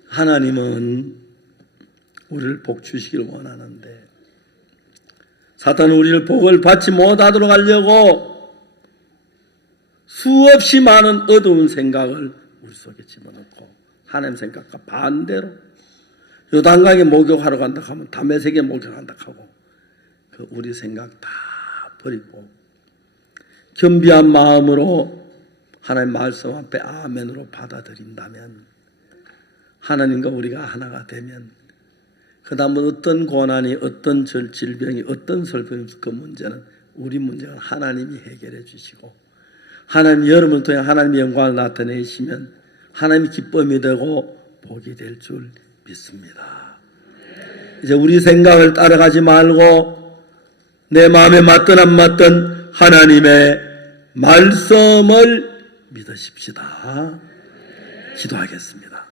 하나님은 우리를 복 주시길 원하는데 사탄은 우리를 복을 받지 못하도록 하려고 수없이 많은 어두운 생각을 우리 속에 집어넣고 하나님 생각과 반대로 요단강에 목욕하러 간다 하면 다메섹에 목욕한다 하고 그 우리 생각 다 버리고 겸비한 마음으로 하나님 말씀 앞에 아멘으로 받아들인다면 하나님과 우리가 하나가 되면 그 다음은 어떤 고난이 어떤 질병이 어떤 슬픔이 그 문제는 우리 문제는 하나님이 해결해 주시고 하나님 여러분을 통해 하나님의 영광을 나타내시면 하나님이 기쁨이 되고 복이 될 줄 믿습니다. 이제 우리 생각을 따라가지 말고 내 마음에 맞든 안 맞든 하나님의 말씀을 믿으십시다. 기도하겠습니다.